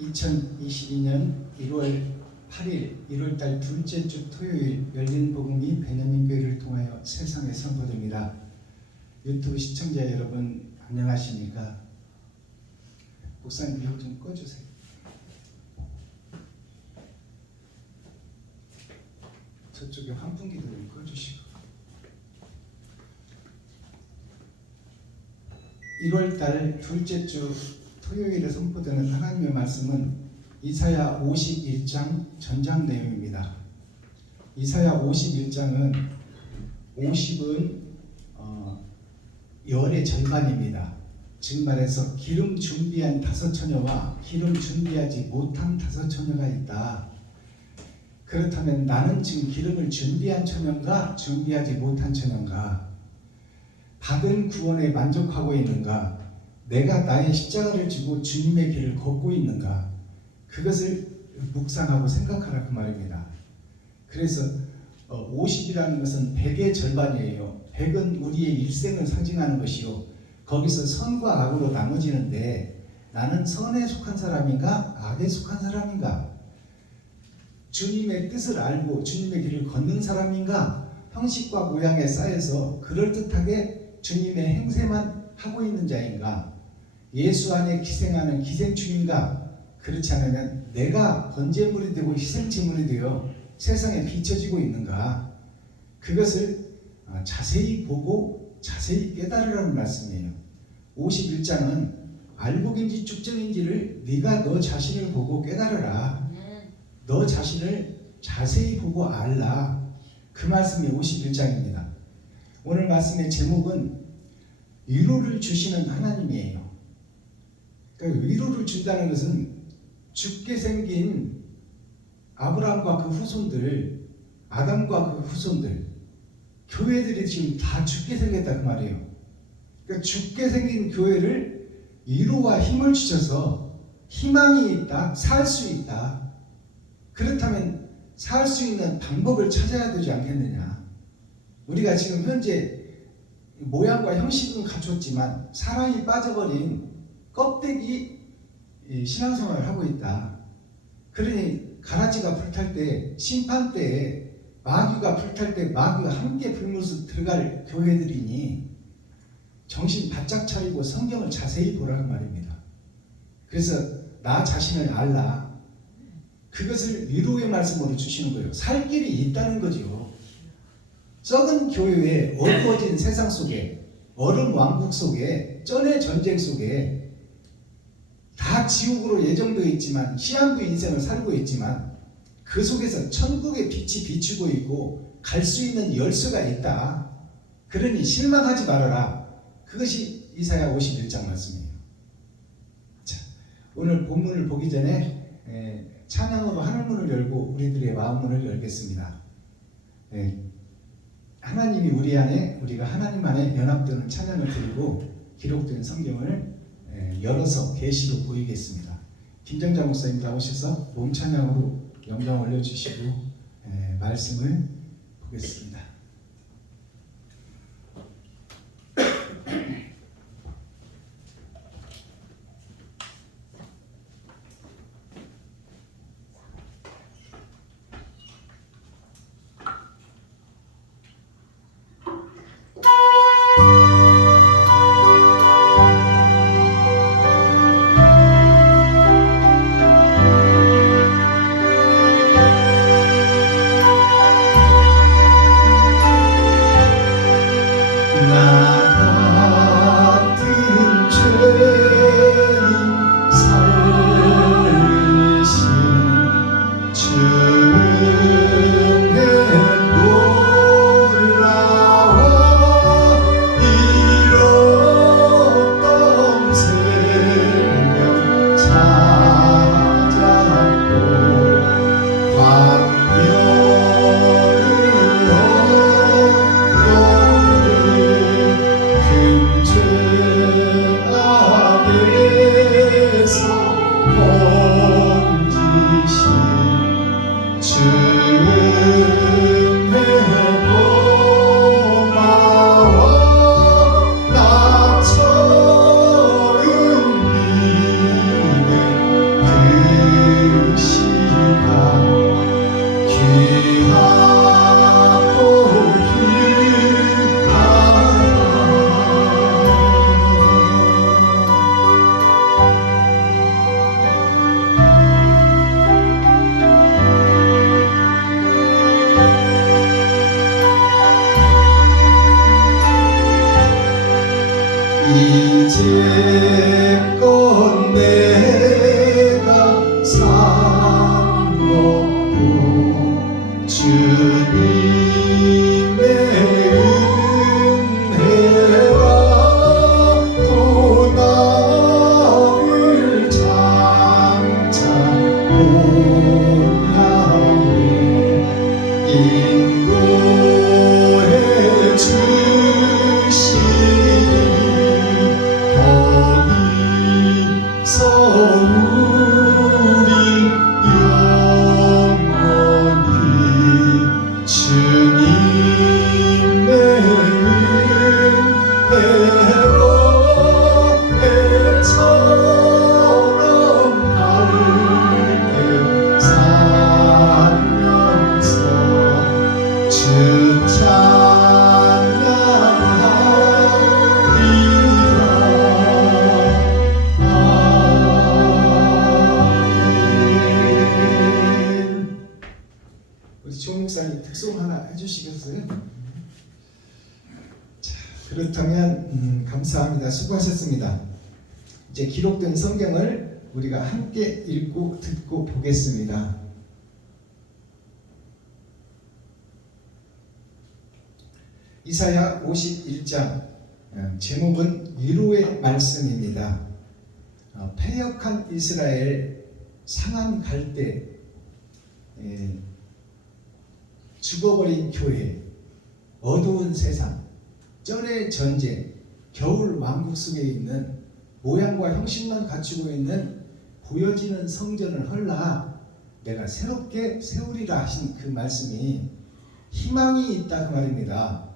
2022년 1월 8일 1월달 둘째 주 토요일 열린 복음이 배년민 교회를 통하여 세상에 선포됩니다. 유튜브 시청자 여러분 안녕하십니까? 목사님 이거 좀 꺼주세요. 저쪽에 환풍기도 좀 꺼주시고. 1월달 둘째 주 토요일에 선포되는 하나님의 말씀은 이사야 51장 전장 내용입니다. 이사야 51장은 50은 열의 절반입니다. 즉 말해서 기름 준비한 다섯 처녀와 기름 준비하지 못한 다섯 처녀가 있다. 그렇다면 나는 지금 기름을 준비한 처녀인가 준비하지 못한 처녀인가? 받은 구원에 만족하고 있는가? 내가 나의 십자가를 지고 주님의 길을 걷고 있는가? 그것을 묵상하고 생각하라 그 말입니다. 그래서 50이라는 것은 100의 절반이에요. 100은 우리의 일생을 상징하는 것이요, 거기서 선과 악으로 나눠지는데 나는 선에 속한 사람인가 악에 속한 사람인가? 주님의 뜻을 알고 주님의 길을 걷는 사람인가? 형식과 모양에 쌓여서 그럴듯하게 주님의 행세만 하고 있는 자인가? 예수 안에 기생하는 기생충인가? 그렇지 않으면 내가 번제물이 되고 희생제물이 되어 세상에 비춰지고 있는가? 그것을 자세히 보고 자세히 깨달으라는 말씀이에요. 51장은 알곡인지 축정인지를 네가 너 자신을 보고 깨달으라. 너 자신을 자세히 보고 알라. 그 말씀이 51장입니다. 오늘 말씀의 제목은 위로를 주시는 하나님이에요. 그러니까 위로를 준다는 것은 죽게 생긴 아브라함과 그 후손들, 아담과 그 후손들, 교회들이 지금 다 죽게 생겼다 그 말이에요. 그러니까 죽게 생긴 교회를 위로와 힘을 주셔서 희망이 있다, 살 수 있다. 그렇다면 살 수 있는 방법을 찾아야 되지 않겠느냐. 우리가 지금 현재 모양과 형식은 갖췄지만 사랑이 빠져버린 껍데기 신앙생활을 하고 있다. 그러니 가라지가 불탈 때, 심판 때에 마귀가 불탈 때 마귀가 함께 불면서 들어갈 교회들이니 정신 바짝 차리고 성경을 자세히 보라는 말입니다. 그래서 나 자신을 알라. 그것을 위로의 말씀으로 주시는 거예요. 살 길이 있다는 거죠. 썩은 교회에 어두워진 세상 속에, 얼음 왕국 속에, 쩐의 전쟁 속에 다 지옥으로 예정되어 있지만, 시한부 인생을 살고 있지만 그 속에서 천국의 빛이 비추고 있고 갈 수 있는 열쇠가 있다. 그러니 실망하지 말아라. 그것이 이사야 51장 말씀이에요. 자, 오늘 본문을 보기 전에 찬양으로 하늘문을 열고 우리들의 마음문을 열겠습니다. 하나님이 우리 안에, 우리가 하나님 안에 연합되는 찬양을 드리고 기록된 성경을 열어서 계시로 보이겠습니다. 김정자 목사님 나오셔서 몸찬양으로 영광 올려주시고 말씀을 보겠습니다. 우리 영원히 주님의 은혜로 해처럼 밝게 살면서 주 찬양하리라. 우리 지원 목사님 특송 하나 해주시겠어요? 자, 그렇다면 감사합니다. 수고하셨습니다. 이제 기록된 성경을 우리가 함께 읽고 듣고 보겠습니다. 이사야 51장 제목은 위로의 말씀입니다. 패역한 이스라엘, 상한 갈대, 죽어버린 교회, 어두운 세상, 쩔의 전쟁, 겨울 왕국 속에 있는 모양과 형식만 갖추고 있는 보여지는 성전을 헐라 내가 새롭게 세우리라 하신 그 말씀이 희망이 있다 그 말입니다.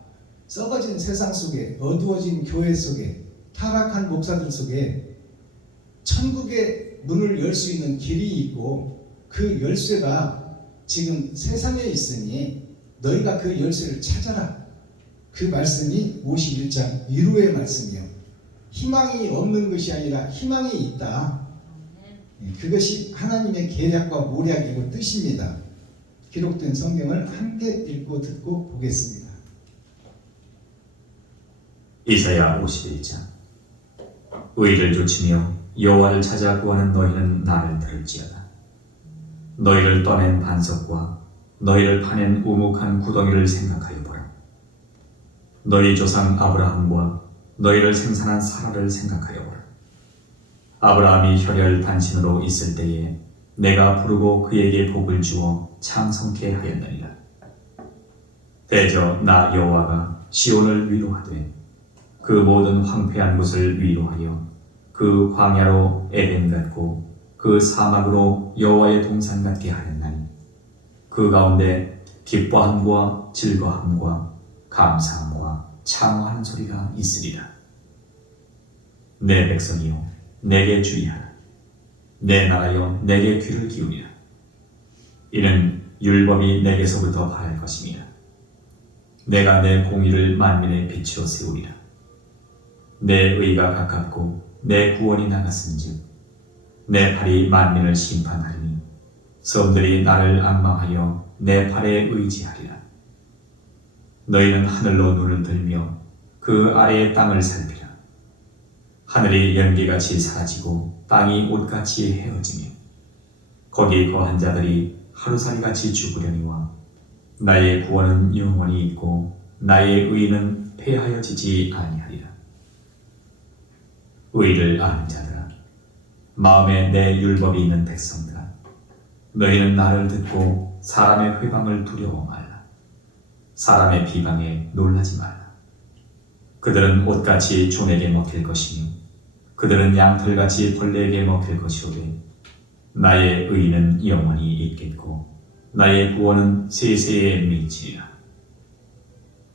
썩어진 세상 속에, 어두워진 교회 속에, 타락한 목사들 속에 천국의 문을 열 수 있는 길이 있고 그 열쇠가 지금 세상에 있으니 너희가 그 열쇠를 찾아라. 그 말씀이 51장 위로의 말씀이요. 희망이 없는 것이 아니라 희망이 있다. 그것이 하나님의 계략과 모략이고 뜻입니다. 기록된 성경을 함께 읽고 듣고 보겠습니다. 이사야 51장. 의를 좇으며 여호와를 찾아 구하는 너희는 나를 들을지어다. 너희를 떠낸 반석과 너희를 파낸 우묵한 구덩이를 생각하여 보라. 너희 조상 아브라함과 너희를 생산한 사라를 생각하여 보라. 아브라함이 혈혈 단신으로 있을 때에 내가 부르고 그에게 복을 주어 창성케 하였느니라. 대저 나 여호와가 시온을 위로하되 그 모든 황폐한 곳을 위로하여 그 광야로 에덴 같고 그 사막으로 여호와의 동산 같게 하였나니 그 가운데 기뻐함과 즐거함과 감사함과 창화하는 소리가 있으리라. 내 백성이요 내게 주의하라. 내 나라여 내게 귀를 기울이라. 이는 율법이 내게서부터 발할 것임이라. 내가 내 공의를 만민의 빛으로 세우리라. 내 의가 가깝고 내 구원이 나갔은즉 내 팔이 만민을 심판하리니 섬들이 나를 앙망하여 내 팔에 의지하리라. 너희는 하늘로 눈을 들며 그 아래의 땅을 살피라. 하늘이 연기같이 사라지고 땅이 옷같이 헤어지며 거기 거한 자들이 하루살이같이 죽으려니와 나의 구원은 영원히 있고 나의 의는 폐하여지지 아니하리라. 의를 아는 자들아, 마음에 내 율법이 있는 백성들아, 너희는 나를 듣고 사람의 회방을 두려워 말라. 사람의 비방에 놀라지 말라. 그들은 옷같이 종에게 먹힐 것이며 그들은 양털같이 벌레에게 먹힐 것이오되 나의 의는 영원히 있겠고 나의 구원은 세세에 미치리라.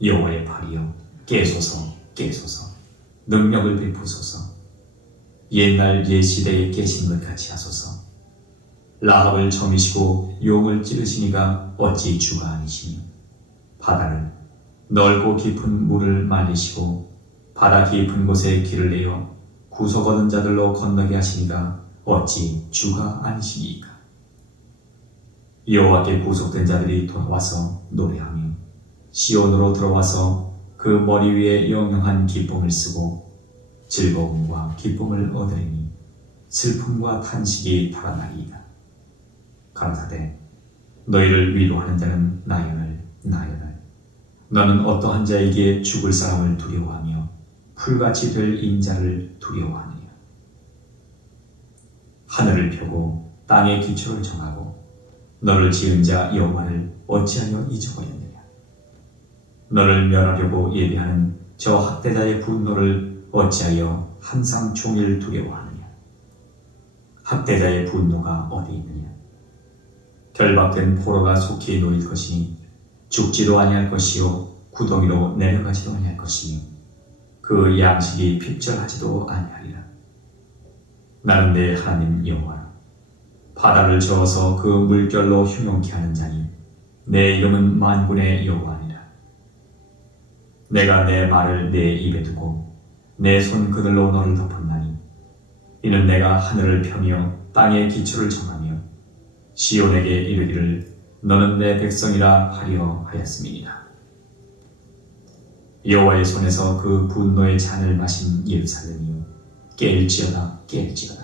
여호와의 팔이여 깨소서 깨소서 능력을 베푸소서. 옛날 옛시대에 계신 것 같이 하소서. 라합을 점이시고 용을 찌르시니가 어찌 주가 아니시니 바다를 넓고 깊은 물을 말리시고 바다 깊은 곳에 길을 내어 구속 얻은 자들로 건너게 하시니가 어찌 주가 아니시니까. 여호와께 구속된 자들이 돌아와서 노래하며 시온으로 들어와서 그 머리 위에 영영한 기쁨을 쓰고 즐거움과 기쁨을 얻으리니 슬픔과 탄식이 달아나리이다. 가라사대 너희를 위로하는 자는 나연을 나연을 너는 어떠한 자에게 죽을 사람을 두려워하며 풀같이 될 인자를 두려워하느냐. 하늘을 펴고 땅의 기초를 정하고 너를 지은 자 여호와를 어찌하여 잊어버렸느냐. 너를 멸하려고 예비하는 저 학대자의 분노를 어찌하여 항상 종일 두려워하느냐. 학대자의 분노가 어디 있느냐? 결박된 포로가 속히 놓일 것이니 죽지도 아니할 것이요 구덩이로 내려가지도 아니할 것이며 그 양식이 핍절하지도 아니하리라. 나는 내 하나님 여호와라. 바다를 저어서 그 물결로 흉용케 하는 자니 내 이름은 만군의 여호와니라. 내가 내 말을 내 입에 두고 내 손 그늘로 너를 덮었나니 이는 내가 하늘을 펴며 땅의 기초를 정하며 시온에게 이르기를 너는 내 백성이라 하려 하였음이니라. 여호와의 손에서 그 분노의 잔을 마신 예루살렘이여 깨일지어다 깨일지어다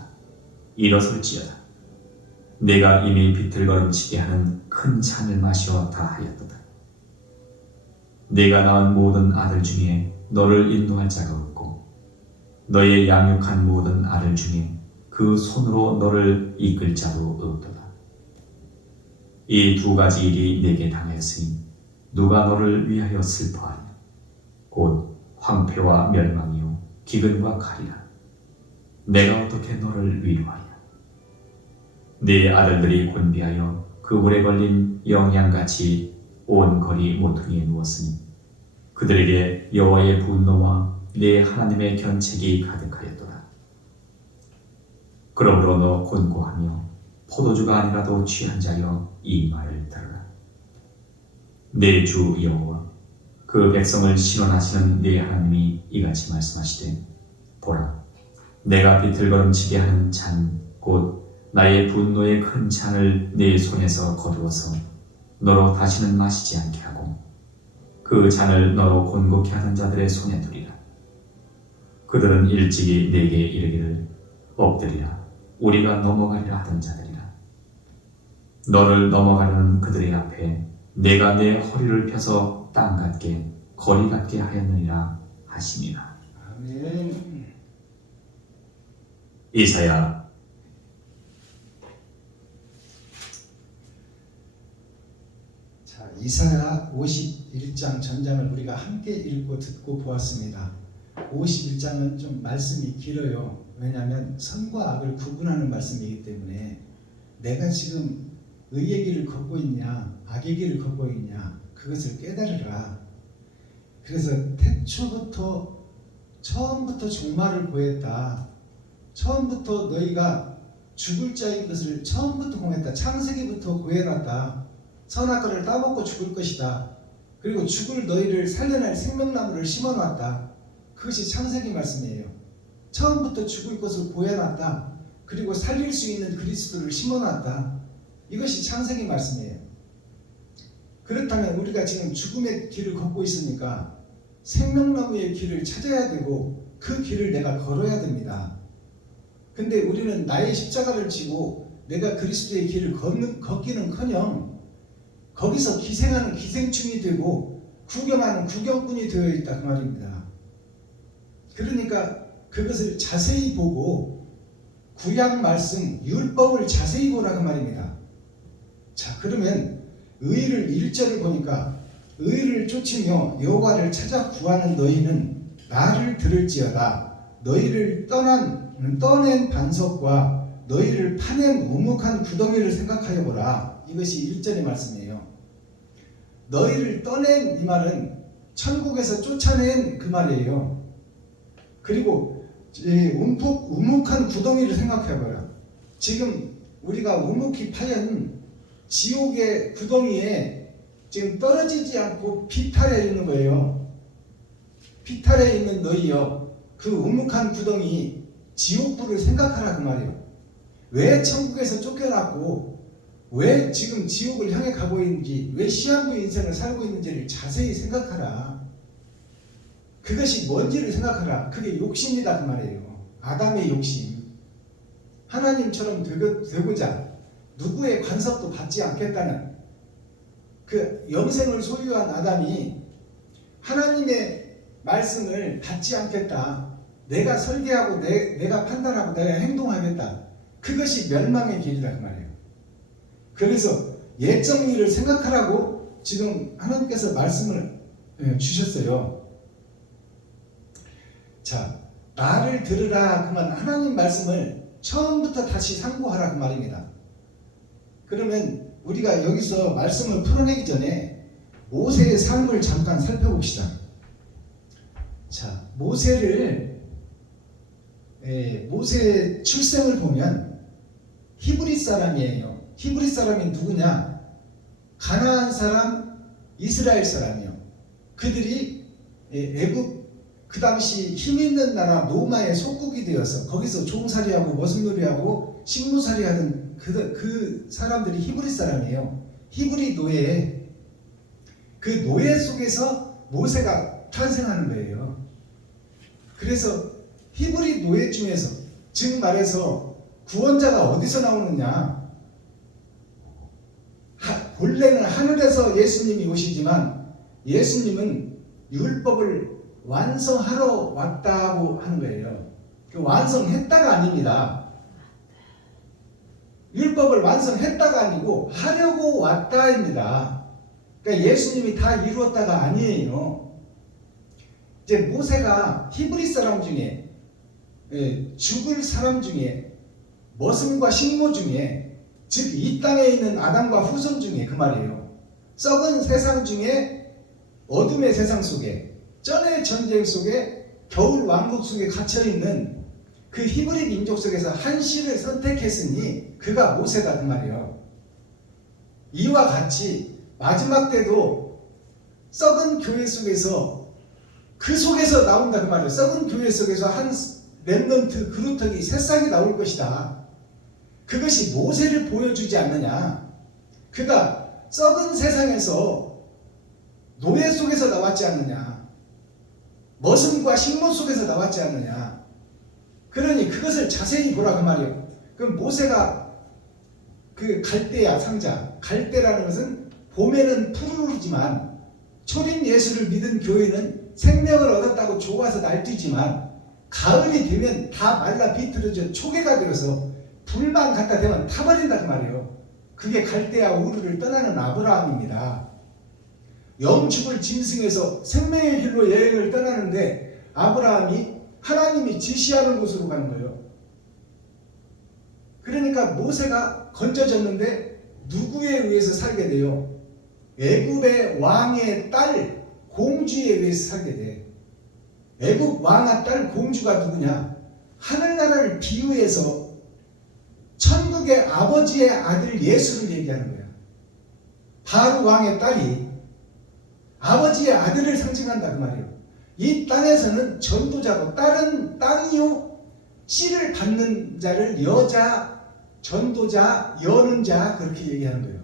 일어설지어다. 내가 이미 비틀거름치게 하는 큰 잔을 마셔 다 하였도다. 내가 낳은 모든 아들 중에 너를 인도할 자가 없고 너의 양육한 모든 아들 중에 그 손으로 너를 이끌 자도 없도다. 이 두 가지 일이 내게 당하였으니 누가 너를 위하여 슬퍼하냐? 곧 황폐와 멸망이요 기근과 칼이라. 내가 어떻게 너를 위로하냐? 네 아들들이 곤비하여 그 물에 걸린 영양같이 온 거리 모퉁이에 누웠으니 그들에게 여호와의 분노와 네 하나님의 견책이 가득하였도다. 그러므로 너 곤고하며 포도주가 아니라도 취한 자여 이 말을 들으라. 내 주 여호와 그 백성을 신원하시는 네 하나님이 이같이 말씀하시되 보라 내가 비틀거름치게 하는 잔 곧 나의 분노의 큰 잔을 네 손에서 거두어서 너로 다시는 마시지 않게 하고 그 잔을 너로 곤고케 하는 자들의 손에 두리라. 그들은 일찍이 내게 이르기를 엎드리라 우리가 넘어가리라 하던 자들이라. 너를 넘어가려는 그들의 앞에 내가 내 허리를 펴서 땅 같게 거리 같게 하였느니라 하시니라. 아멘. 이사야 자, 이사야 51장 전장을 우리가 함께 읽고 듣고 보았습니다. 51장은 좀 말씀이 길어요. 왜냐하면 선과 악을 구분하는 말씀이기 때문에 내가 지금 의의 길을 걷고 있냐 악의 길을 걷고 있냐 그것을 깨달으라. 그래서 태초부터 처음부터 종말을 보였다. 처음부터 너희가 죽을 자인 것을 처음부터 공했다. 창세기부터 고해놨다. 선악과를 따먹고 죽을 것이다. 그리고 죽을 너희를 살려낼 생명나무를 심어놨다. 그것이 창세기 말씀이에요. 처음부터 죽을 것을 고해놨다. 그리고 살릴 수 있는 그리스도를 심어놨다. 이것이 창세기 말씀이에요. 그렇다면 우리가 지금 죽음의 길을 걷고 있으니까 생명나무의 길을 찾아야 되고 그 길을 내가 걸어야 됩니다. 근데 우리는 나의 십자가를 지고 내가 그리스도의 길을 걷기는커녕 거기서 기생하는 기생충이 되고 구경하는 구경꾼이 되어 있다 그 말입니다. 그러니까 그것을 자세히 보고 구약 말씀 율법을 자세히 보라 그 말입니다. 자, 그러면 의를 1절을 보니까 의를 쫓으며 여호와를 찾아 구하는 너희는 나를 들을지어다. 너희를 떠낸 반석과 너희를 파낸 우묵한 구덩이를 생각하여 보라. 이것이 1절의 말씀이에요. 너희를 떠낸 이 말은 천국에서 쫓아낸 그 말이에요. 그리고 우묵한 구덩이를 생각해 보라. 지금 우리가 우묵히 파연 지옥의 구덩이에 지금 떨어지지 않고 비탈에 있는 거예요. 비탈에 있는 너희여 그 우묵한 구덩이 지옥불을 생각하라 그 말이에요. 왜 천국에서 쫓겨났고 왜 지금 지옥을 향해 가고 있는지, 왜 시한부 인생을 살고 있는지를 자세히 생각하라. 그것이 뭔지를 생각하라. 그게 욕심이다 그 말이에요. 아담의 욕심. 하나님처럼 되고자 누구의 간섭도 받지 않겠다는 그 영생을 소유한 아담이 하나님의 말씀을 받지 않겠다. 내가 설계하고 내가 판단하고 내가 행동하겠다. 그것이 멸망의 길이다 그 말이에요. 그래서 옛 정리를 생각하라고 지금 하나님께서 말씀을 주셨어요. 자, 나를 들으라 그만 하나님 말씀을 처음부터 다시 상고하라 그 말입니다. 그러면 우리가 여기서 말씀을 풀어내기 전에 모세의 삶을 잠깐 살펴봅시다. 자, 모세의 출생을 보면 히브리 사람이에요. 히브리 사람이 누구냐? 가나안 사람, 이스라엘 사람이요. 그들이 애굽 그 당시 힘 있는 나라 로마의 속국이 되어서 거기서 종살이하고 머슴놀이하고 식무살이하던 그 사람들이 히브리 사람이에요. 히브리 노예. 그 노예 속에서 모세가 탄생하는 거예요. 그래서 히브리 노예 중에서 즉 말해서 구원자가 어디서 나오느냐? 본래는 하늘에서 예수님이 오시지만 예수님은 율법을 완성하러 왔다고 하는 거예요. 그 완성했다가 아닙니다. 율법을 완성했다가 아니고 하려고 왔다입니다. 그러니까 예수님이 다 이루었다가 아니에요. 이제 모세가 히브리 사람 중에 죽을 사람 중에 머슴과 식모 중에 즉 이 땅에 있는 아담과 후손 중에 그 말이에요. 썩은 세상 중에 어둠의 세상 속에 전의 전쟁 속에 겨울 왕국 속에 갇혀있는 그 히브리 민족 속에서 한 씨를 선택했으니 그가 모세다 그 말이에요. 이와 같이 마지막 때도 썩은 교회 속에서 그 속에서 나온다 그 말이에요. 썩은 교회 속에서 한 렘넌트 그루터기 새싹이 나올 것이다. 그것이 모세를 보여주지 않느냐. 그가 썩은 세상에서 노예 속에서 나왔지 않느냐. 머슴과 식모 속에서 나왔지 않느냐. 그러니 그것을 자세히 보라 그 말이에요. 그럼 모세가 그 갈대야 상자. 갈대라는 것은 봄에는 푸르르지만 초림 예수를 믿은 교회는 생명을 얻었다고 좋아서 날뛰지만 가을이 되면 다 말라 비틀어져 초계가 되어서 불만 갖다 대면 타버린다 그 말이에요. 그게 갈대아 우르를 떠나는 아브라함입니다. 영축을 짐승해서 생명의 길로 여행을 떠나는데 아브라함이 하나님이 지시하는 곳으로 가는 거예요. 그러니까 모세가 건져졌는데 누구에 의해서 살게 돼요? 애굽의 왕의 딸 공주에 의해서 살게 돼. 애굽 왕의 딸 공주가 누구냐? 하늘나라를 비유해서 천국의 아버지의 아들 예수를 얘기하는 거야. 바로 왕의 딸이 아버지의 아들을 상징한다 그 말이에요. 이 땅에서는 전도자고 딸은 땅이요 씨를 받는 자를 여자, 전도자, 여는 자 그렇게 얘기하는 거예요.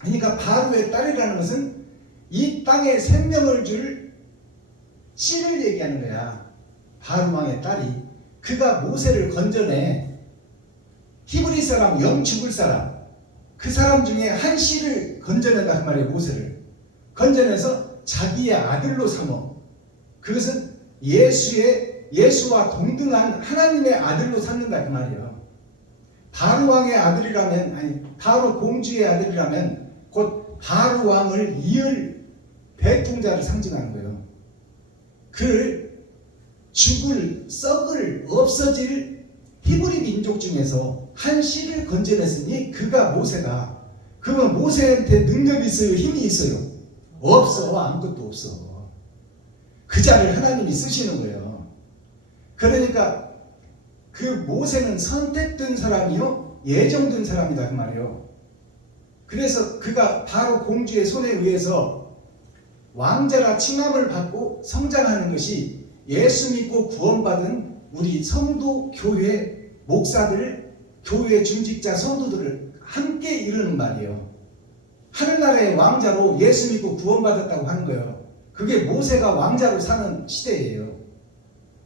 그러니까 바로의 딸이라는 것은 이 땅에 생명을 줄 씨를 얘기하는 거야. 바로 왕의 딸이. 그가 모세를 건져내. 히브리 사람, 영 죽을 사람, 그 사람 중에 한 씨를 건져낸다 그 말이에요. 모세를 건져내서 자기의 아들로 삼어. 그것은 예수와 동등한 하나님의 아들로 삼는다 그 말이에요. 바로 왕의 아들이라면, 아니 바로 공주의 아들이라면 곧 바로 왕을 이을 대통자를 상징하는 거예요. 그 죽을, 썩을, 없어질 히브리 민족 중에서 한 씨를 건져냈으니 그가 모세다. 그러면 모세한테 능력이 있어요? 힘이 있어요? 없어. 아무것도 없어. 그 자를 하나님이 쓰시는 거예요. 그러니까 그 모세는 선택된 사람이요 예정된 사람이다 그 말이에요. 그래서 그가 바로 공주의 손에 의해서 왕자라 칭함을 받고 성장하는 것이 예수 믿고 구원받은 우리 성도, 교회, 목사들, 교회 중직자, 성도들을 함께 이루는 말이에요. 하늘나라의 왕자로 예수 믿고 구원받았다고 하는 거예요. 그게 모세가 왕자로 사는 시대예요.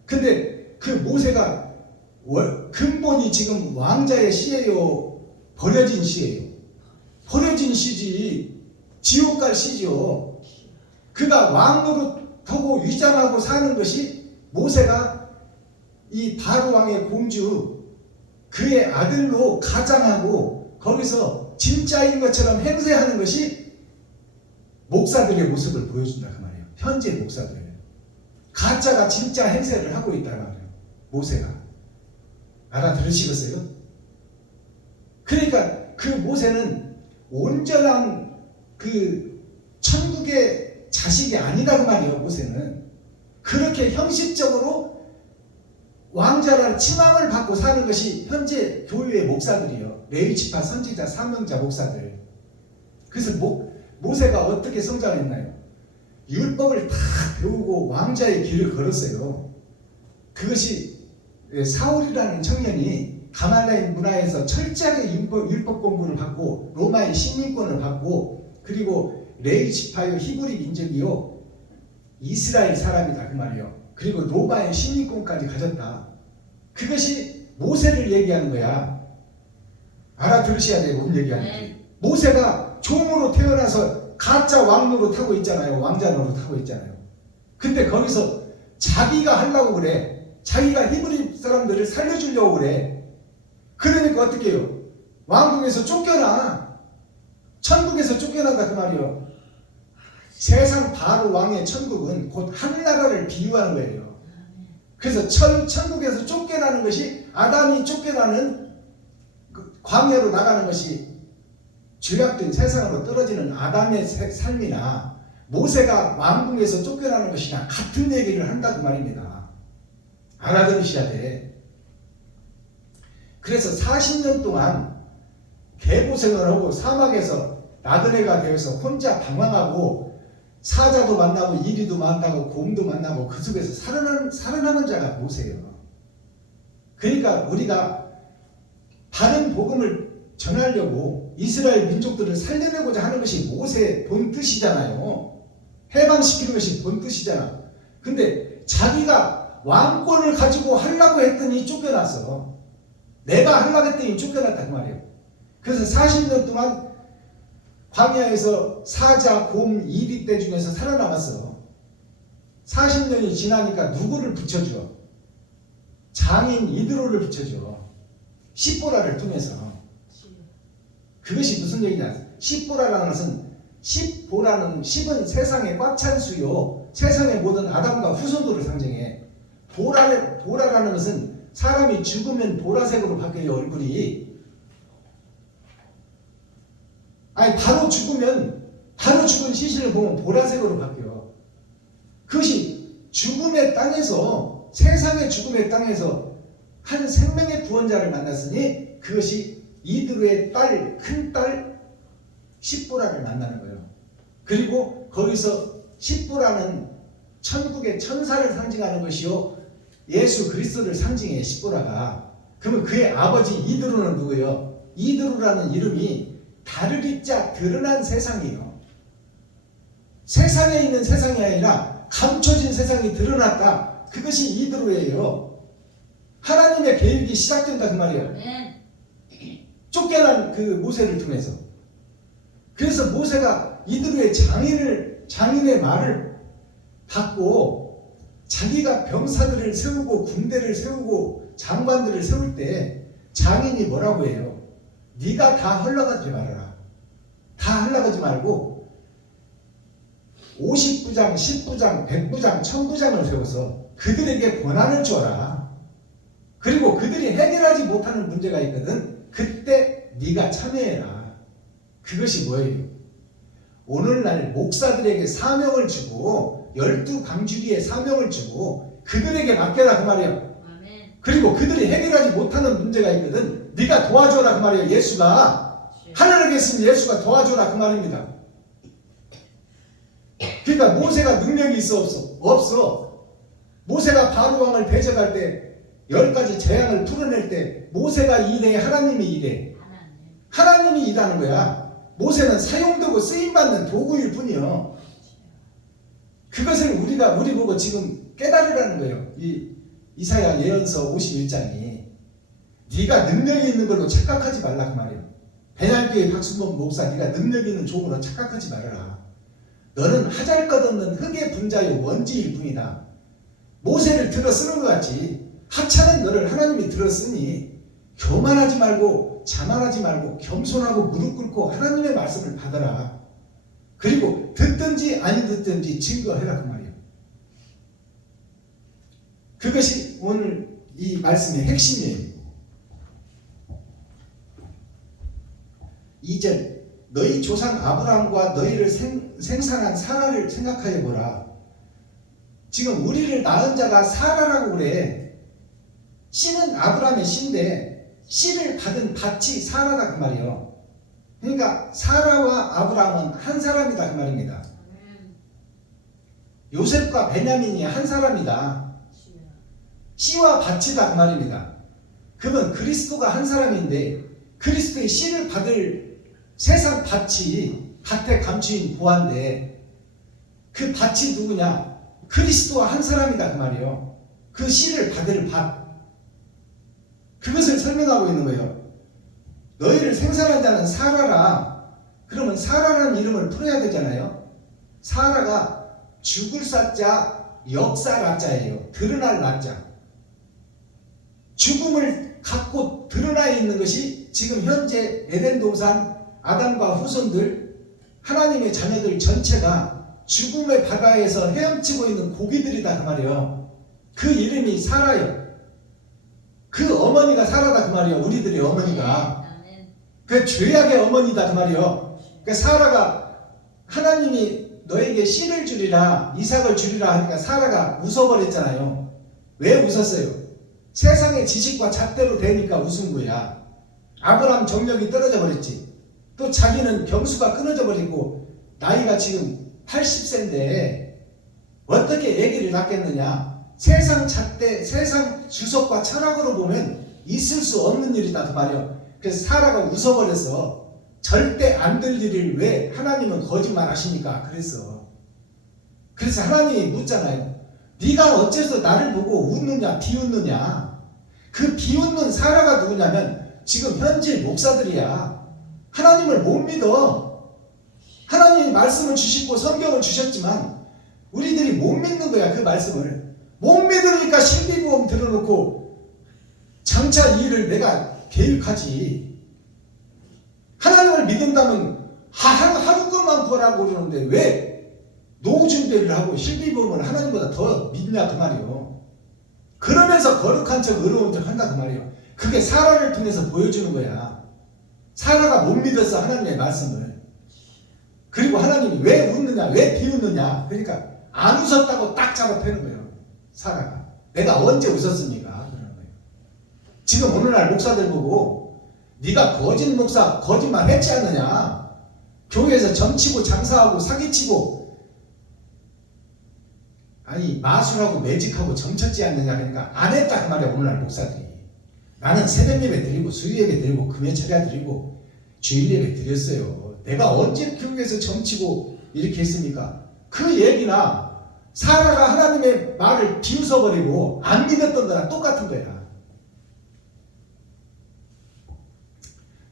근데 그 모세가 근본이 지금 왕자의 시예요? 버려진 시예요? 버려진 시지. 지옥 갈 시죠. 그가 왕으로 하고 위장하고 사는 것이 모세가 이 바로 왕의 공주 그의 아들로 가장하고 거기서 진짜인 것처럼 행세하는 것이 목사들의 모습을 보여준다 그 말이에요. 현재 목사들 가짜가 진짜 행세를 하고 있다 그 말이에요. 모세가. 알아들으시겠어요? 그러니까 그 모세는 온전한 그 천국의 자식이 아니다 그 말이에요. 모세는 그렇게 형식적으로 왕자라는 칭함을 받고 사는 것이 현재 교회의 목사들이요. 레위지파 선지자 사명자 목사들. 그래서 모세가 어떻게 성장했나요? 율법을 다 배우고 왕자의 길을 걸었어요. 그것이 사울이라는 청년이 가말라인 문화에서 철저하게 율법 공부를 받고 로마의 식민권을 받고 그리고 레위지파요 히브리 민족이요 이스라엘 사람이다 그 말이에요. 그리고 로마의 식민권까지 가졌다. 그것이 모세를 얘기하는 거야. 알아들으셔야 돼요. 뭔 얘기하는지. 모세가 종으로 태어나서 가짜 왕노로 타고 있잖아요. 왕자노로 타고 있잖아요. 근데 거기서 자기가 하려고 그래. 자기가 히브리 사람들을 살려주려고 그래. 그러니까 어떻게 해요? 왕궁에서 쫓겨나. 천국에서 쫓겨난다 그 말이에요. 세상 바로 왕의 천국은 곧 하늘나라를 비유하는 거예요. 그래서 천국에서 쫓겨나는 것이 아담이 쫓겨나는 광야로 나가는 것이 죄악된 세상으로 떨어지는 아담의 삶이나 모세가 왕궁에서 쫓겨나는 것이나 같은 얘기를 한다 그 말입니다. 알아들으셔야 돼. 그래서 40년 동안 개고생을 하고 사막에서 나그네가 되어서 혼자 방황하고 사자도 만나고 이리도 만나고 곰도 만나고 그 속에서 살아남은 자가 모세예요. 그러니까 우리가 바른 복음을 전하려고 이스라엘 민족들을 살려내고자 하는 것이 모세의 본뜻이잖아요. 해방시키는 것이 본뜻이잖아. 근데 자기가 왕권을 가지고 하려고 했더니 쫓겨났어. 내가 하려고 했더니 쫓겨났다 그 말이에요. 그래서 40년 동안 광야에서 사자, 곰, 이리떼 중에서 살아남았어. 40년이 지나니까 누구를 붙여줘? 장인 이드로를 붙여줘. 십보라를 통해서. 그것이 무슨 얘기냐? 십보라라는 것은 십보라는 십은 세상에 꽉 찬 수요. 세상의 모든 아담과 후손들을 상징해. 보라라는 것은 사람이 죽으면 보라색으로 바뀌어요. 얼굴이. 아니 바로 죽은 시신을 보면 보라색으로 바뀌어. 그것이 죽음의 땅에서 세상의 죽음의 땅에서 한 생명의 구원자를 만났으니 그것이 이드로의 딸, 큰딸 십보라를 만나는 거예요. 그리고 거기서 십보라는 천국의 천사를 상징하는 것이요 예수 그리스도를 상징해 십보라가. 그러면 그의 아버지 이드로는 누구예요? 이드로라는 이름이 다르리자 드러난 세상이에요. 세상에 있는 세상이 아니라 감춰진 세상이 드러났다. 그것이 이드로예요. 하나님의 계획이 시작된다 그 말이에요. 쫓겨난 그 모세를 통해서. 그래서 모세가 이드로의 장인의 말을 받고 자기가 병사들을 세우고 군대를 세우고 장관들을 세울 때 장인이 뭐라고 해요? 네가 다 흘러가지 말아라. 다 흘러가지 말고 50부장, 10부장, 100부장, 1000부장을 세워서 그들에게 권한을 줘라. 그리고 그들이 해결하지 못하는 문제가 있거든. 그때 네가 참여해라. 그것이 뭐예요? 오늘날 목사들에게 사명을 주고 12강주리에 사명을 주고 그들에게 맡겨라 그 말이에요. 그리고 그들이 해결하지 못하는 문제가 있거든. 네가 도와줘라 그 말이에요. 예수가 하늘에 계신 예수가 도와줘라 그 말입니다. 그러니까 모세가 능력이 있어 없어? 없어. 모세가 바로 왕을 배척할 때 10가지 재앙을 풀어낼 때 모세가 일해? 하나님이 일해? 하나님이 일하는 거야. 모세는 사용되고 쓰임받는 도구일 뿐이요. 그것을 우리 보고 지금 깨달으라는 거예요. 이사야 예언서 51장이 네가 능력이 있는 걸로 착각하지 말라 그 말이에요. 배낭교회 박순범 목사 네가 능력이 있는 종으로 착각하지 말아라. 너는 하잘것없는 흙의 분자요 먼지일 뿐이다. 모세를 들어 쓰는 것 같이 하찮은 너를 하나님이 들어 쓰니 교만하지 말고 자만하지 말고 겸손하고 무릎 꿇고 하나님의 말씀을 받아라. 그리고 듣든지 아니 듣든지 증거해라 그 말이에요. 그것이 오늘 이 말씀의 핵심이에요. 2절 너희 조상 아브라함과 너희를 생산한 사라를 생각하여 보라. 지금 우리를 낳은 자가 사라라고 그래. 씨는 아브라함의 씨인데 씨를 받은 밭이 사라다 그 말이에요. 그러니까 사라와 아브라함은 한 사람이다 그 말입니다. 요셉과 베냐민이 한 사람이다. 씨와 밭이다 그 말입니다. 그러면 그리스도가 한 사람인데 그리스도의 씨를 받을 세상 밭이 밭에 감추인 보화인데 그 밭이 누구냐? 그리스도와 한 사람이다 그 말이에요. 그 씨를 받을 밭. 그것을 설명하고 있는 거예요. 너희를 생산한 자는 사라라. 그러면 사라라는 이름을 풀어야 되잖아요. 사라가 죽을 사자, 역사 라자예요. 드러날 라자. 죽음을 갖고 드러나 있는 것이 지금 현재 에덴 동산 아담과 후손들 하나님의 자녀들 전체가 죽음의 바다에서 헤엄치고 있는 고기들이다 그 말이에요. 그 이름이 사라요. 그 어머니가 사라다 그 말이에요. 우리들의 어머니가. 그 죄악의 어머니다 그 말이에요. 그 사라가 하나님이 너에게 씨를 주리라 이삭을 주리라 하니까 사라가 웃어버렸잖아요. 왜 웃었어요? 세상의 지식과 잣대로 되니까 웃은 거야. 아브라함 정력이 떨어져 버렸지. 또 자기는 경수가 끊어져 버리고 나이가 지금 80세인데 어떻게 아기를 낳겠느냐. 세상 잣대, 세상 주석과 철학으로 보면 있을 수 없는 일이다 그 말이야. 그래서 사라가 웃어버렸어. 절대 안 될 일을 왜 하나님은 거짓말 하십니까? 그래서 하나님이 묻잖아요. 네가 어째서 나를 보고 웃느냐 비웃느냐. 그 비웃는 사라가 누구냐면 지금 현재 목사들이야. 하나님을 못 믿어. 하나님이 말씀을 주시고 성경을 주셨지만 우리들이 못 믿는 거야. 그 말씀을 못 믿으니까 신비보험 들어놓고 장차 이 일을 내가 계획하지. 하나님을 믿는다면 하루 것만 구하라고 그러는데 왜 노후 준비를 하고 신비보험을 하나님보다 더 믿냐 그 말이요. 그러면서 거룩한 척 의로운 척 한다 그 말이요. 그게 사라를 통해서 보여주는 거야. 사라가 못 믿었어 하나님의 말씀을. 그리고 하나님이 왜 웃느냐 왜 비웃느냐. 그러니까 안 웃었다고 딱 잡아 패는 거예요. 사라가 내가 언제 웃었습니까? 그러는 거예요. 지금 오늘날 목사들 보고 네가 거짓 목사 거짓말 했지 않느냐. 교회에서 점치고 장사하고 사기치고 아니 마술하고 매직하고 점쳤지 않느냐. 그러니까 안 했다 그 말이야. 오늘날 목사들이. 나는 새벽 예배 드리고 수요 예배 드리고 금요 철야 드리고 주일 예배 드렸어요. 내가 언제 교회에서 점치고 이렇게 했습니까? 그 얘기나 사라가 하나님의 말을 비웃어버리고 안 믿었던 거랑 똑같은 거야.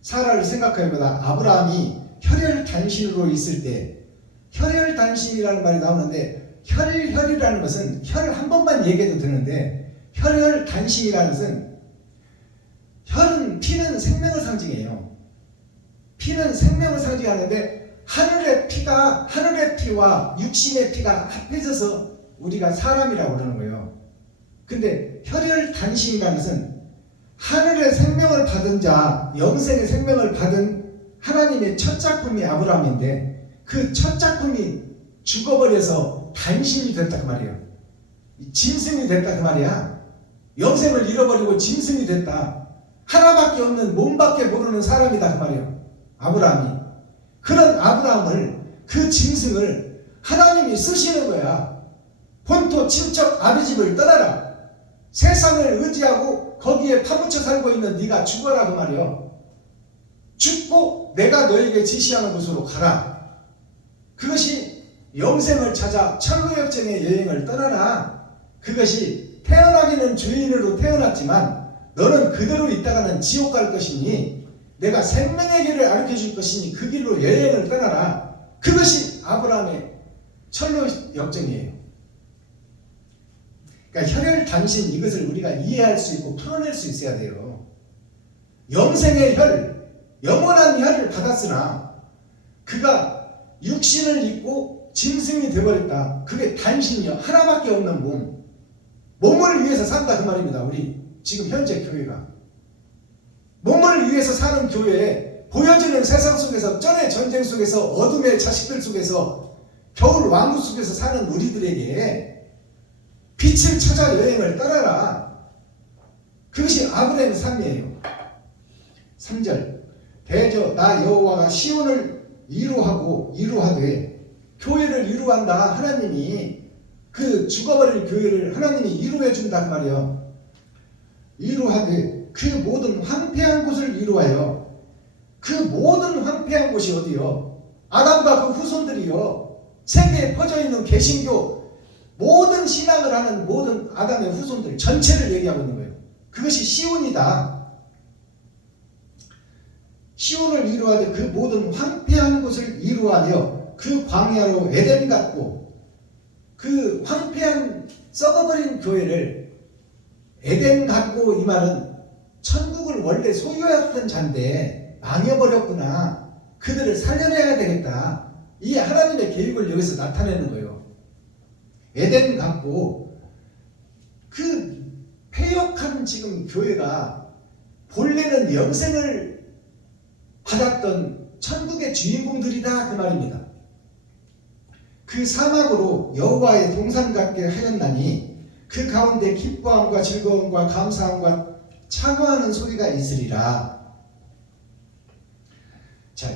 사라를 생각해보다 아브라함이 혈혈단신으로 있을 때 혈혈단신이라는 말이 나오는데 혈혈이라는 것은 혈 한 번만 얘기해도 되는데 혈혈단신이라는 것은 혈은 피는 생명을 상징해요. 피는 생명을 상징하는데 하늘의 피와 육신의 피가 합해져서 우리가 사람이라고 그러는 거예요. 근데 혈혈단신이라는 것은 하늘의 생명을 받은 자, 영생의 생명을 받은 하나님의 첫 작품이 아브라함인데 그 첫 작품이 죽어버려서 단신이 됐다 그 말이에요. 짐승이 됐다 그 말이야. 영생을 잃어버리고 짐승이 됐다. 하나밖에 없는 몸밖에 모르는 사람이다 그 말이에요. 아브라함이. 그런 아브라함을 그 짐승을 하나님이 쓰시는 거야. 본토 친척 아비집을 떠나라. 세상을 의지하고 거기에 파묻혀 살고 있는 네가 죽어라 그 말이에요. 죽고 내가 너에게 지시하는 곳으로 가라. 그것이 영생을 찾아 천루역정의 여행을 떠나라. 그것이 태어나기는 죄인으로 태어났지만 너는 그대로 있다가는 지옥 갈 것이니 내가 생명의 길을 가르쳐 줄 것이니 그 길로 여행을 떠나라. 그것이 아브라함의 천루역정이에요. 그러니까 혈혈단신 이것을 우리가 이해할 수 있고 풀어낼 수 있어야 돼요. 영생의 혈, 영원한 혈을 받았으나 그가 육신을 입고 짐승이 되어버렸다. 그게 단신이요. 하나밖에 없는 몸. 몸을 위해서 산다 그 말입니다. 우리 지금 현재 교회가. 몸을 위해서 사는 교회에 보여지는 세상 속에서, 전의 전쟁 속에서, 어둠의 자식들 속에서, 겨울 왕국 속에서 사는 우리들에게 빛을 찾아 여행을 떠나라. 그것이 아브라함의 삶이에요. 3절 대저 나 여호와가 시온을 이루하되 교회를 이루한다. 하나님이 그 죽어버릴 교회를 하나님이 이루해 준다 그 말이에요. 이루하되 그 모든 황폐한 곳을 이루하여. 그 모든 황폐한 곳이 어디요? 아담과 그 후손들이요. 세계에 퍼져 있는 개신교 모든 신앙을 하는 모든 아담의 후손들 전체를 얘기하고 있는 거예요. 그것이 시온이다. 시온을 이루하되 그 모든 황폐한 곳을 이루하여 그 광야로 에덴 같고, 그 황폐한 썩어버린 교회를 에덴 같고, 이 말은 천국을 원래 소유했던 자인데 망해버렸구나. 그들을 살려내야 되겠다. 이 하나님의 계획을 여기서 나타내는 거예요. 에덴 같고, 그 폐역한 지금 교회가 본래는 영생을 받았던 천국의 주인공들이다 그 말입니다. 그 사막으로 여호와의 동산 같게 하였나니 그 가운데 기뻐함과 즐거움과 감사함과 찬송하는 소리가 있으리라. 자,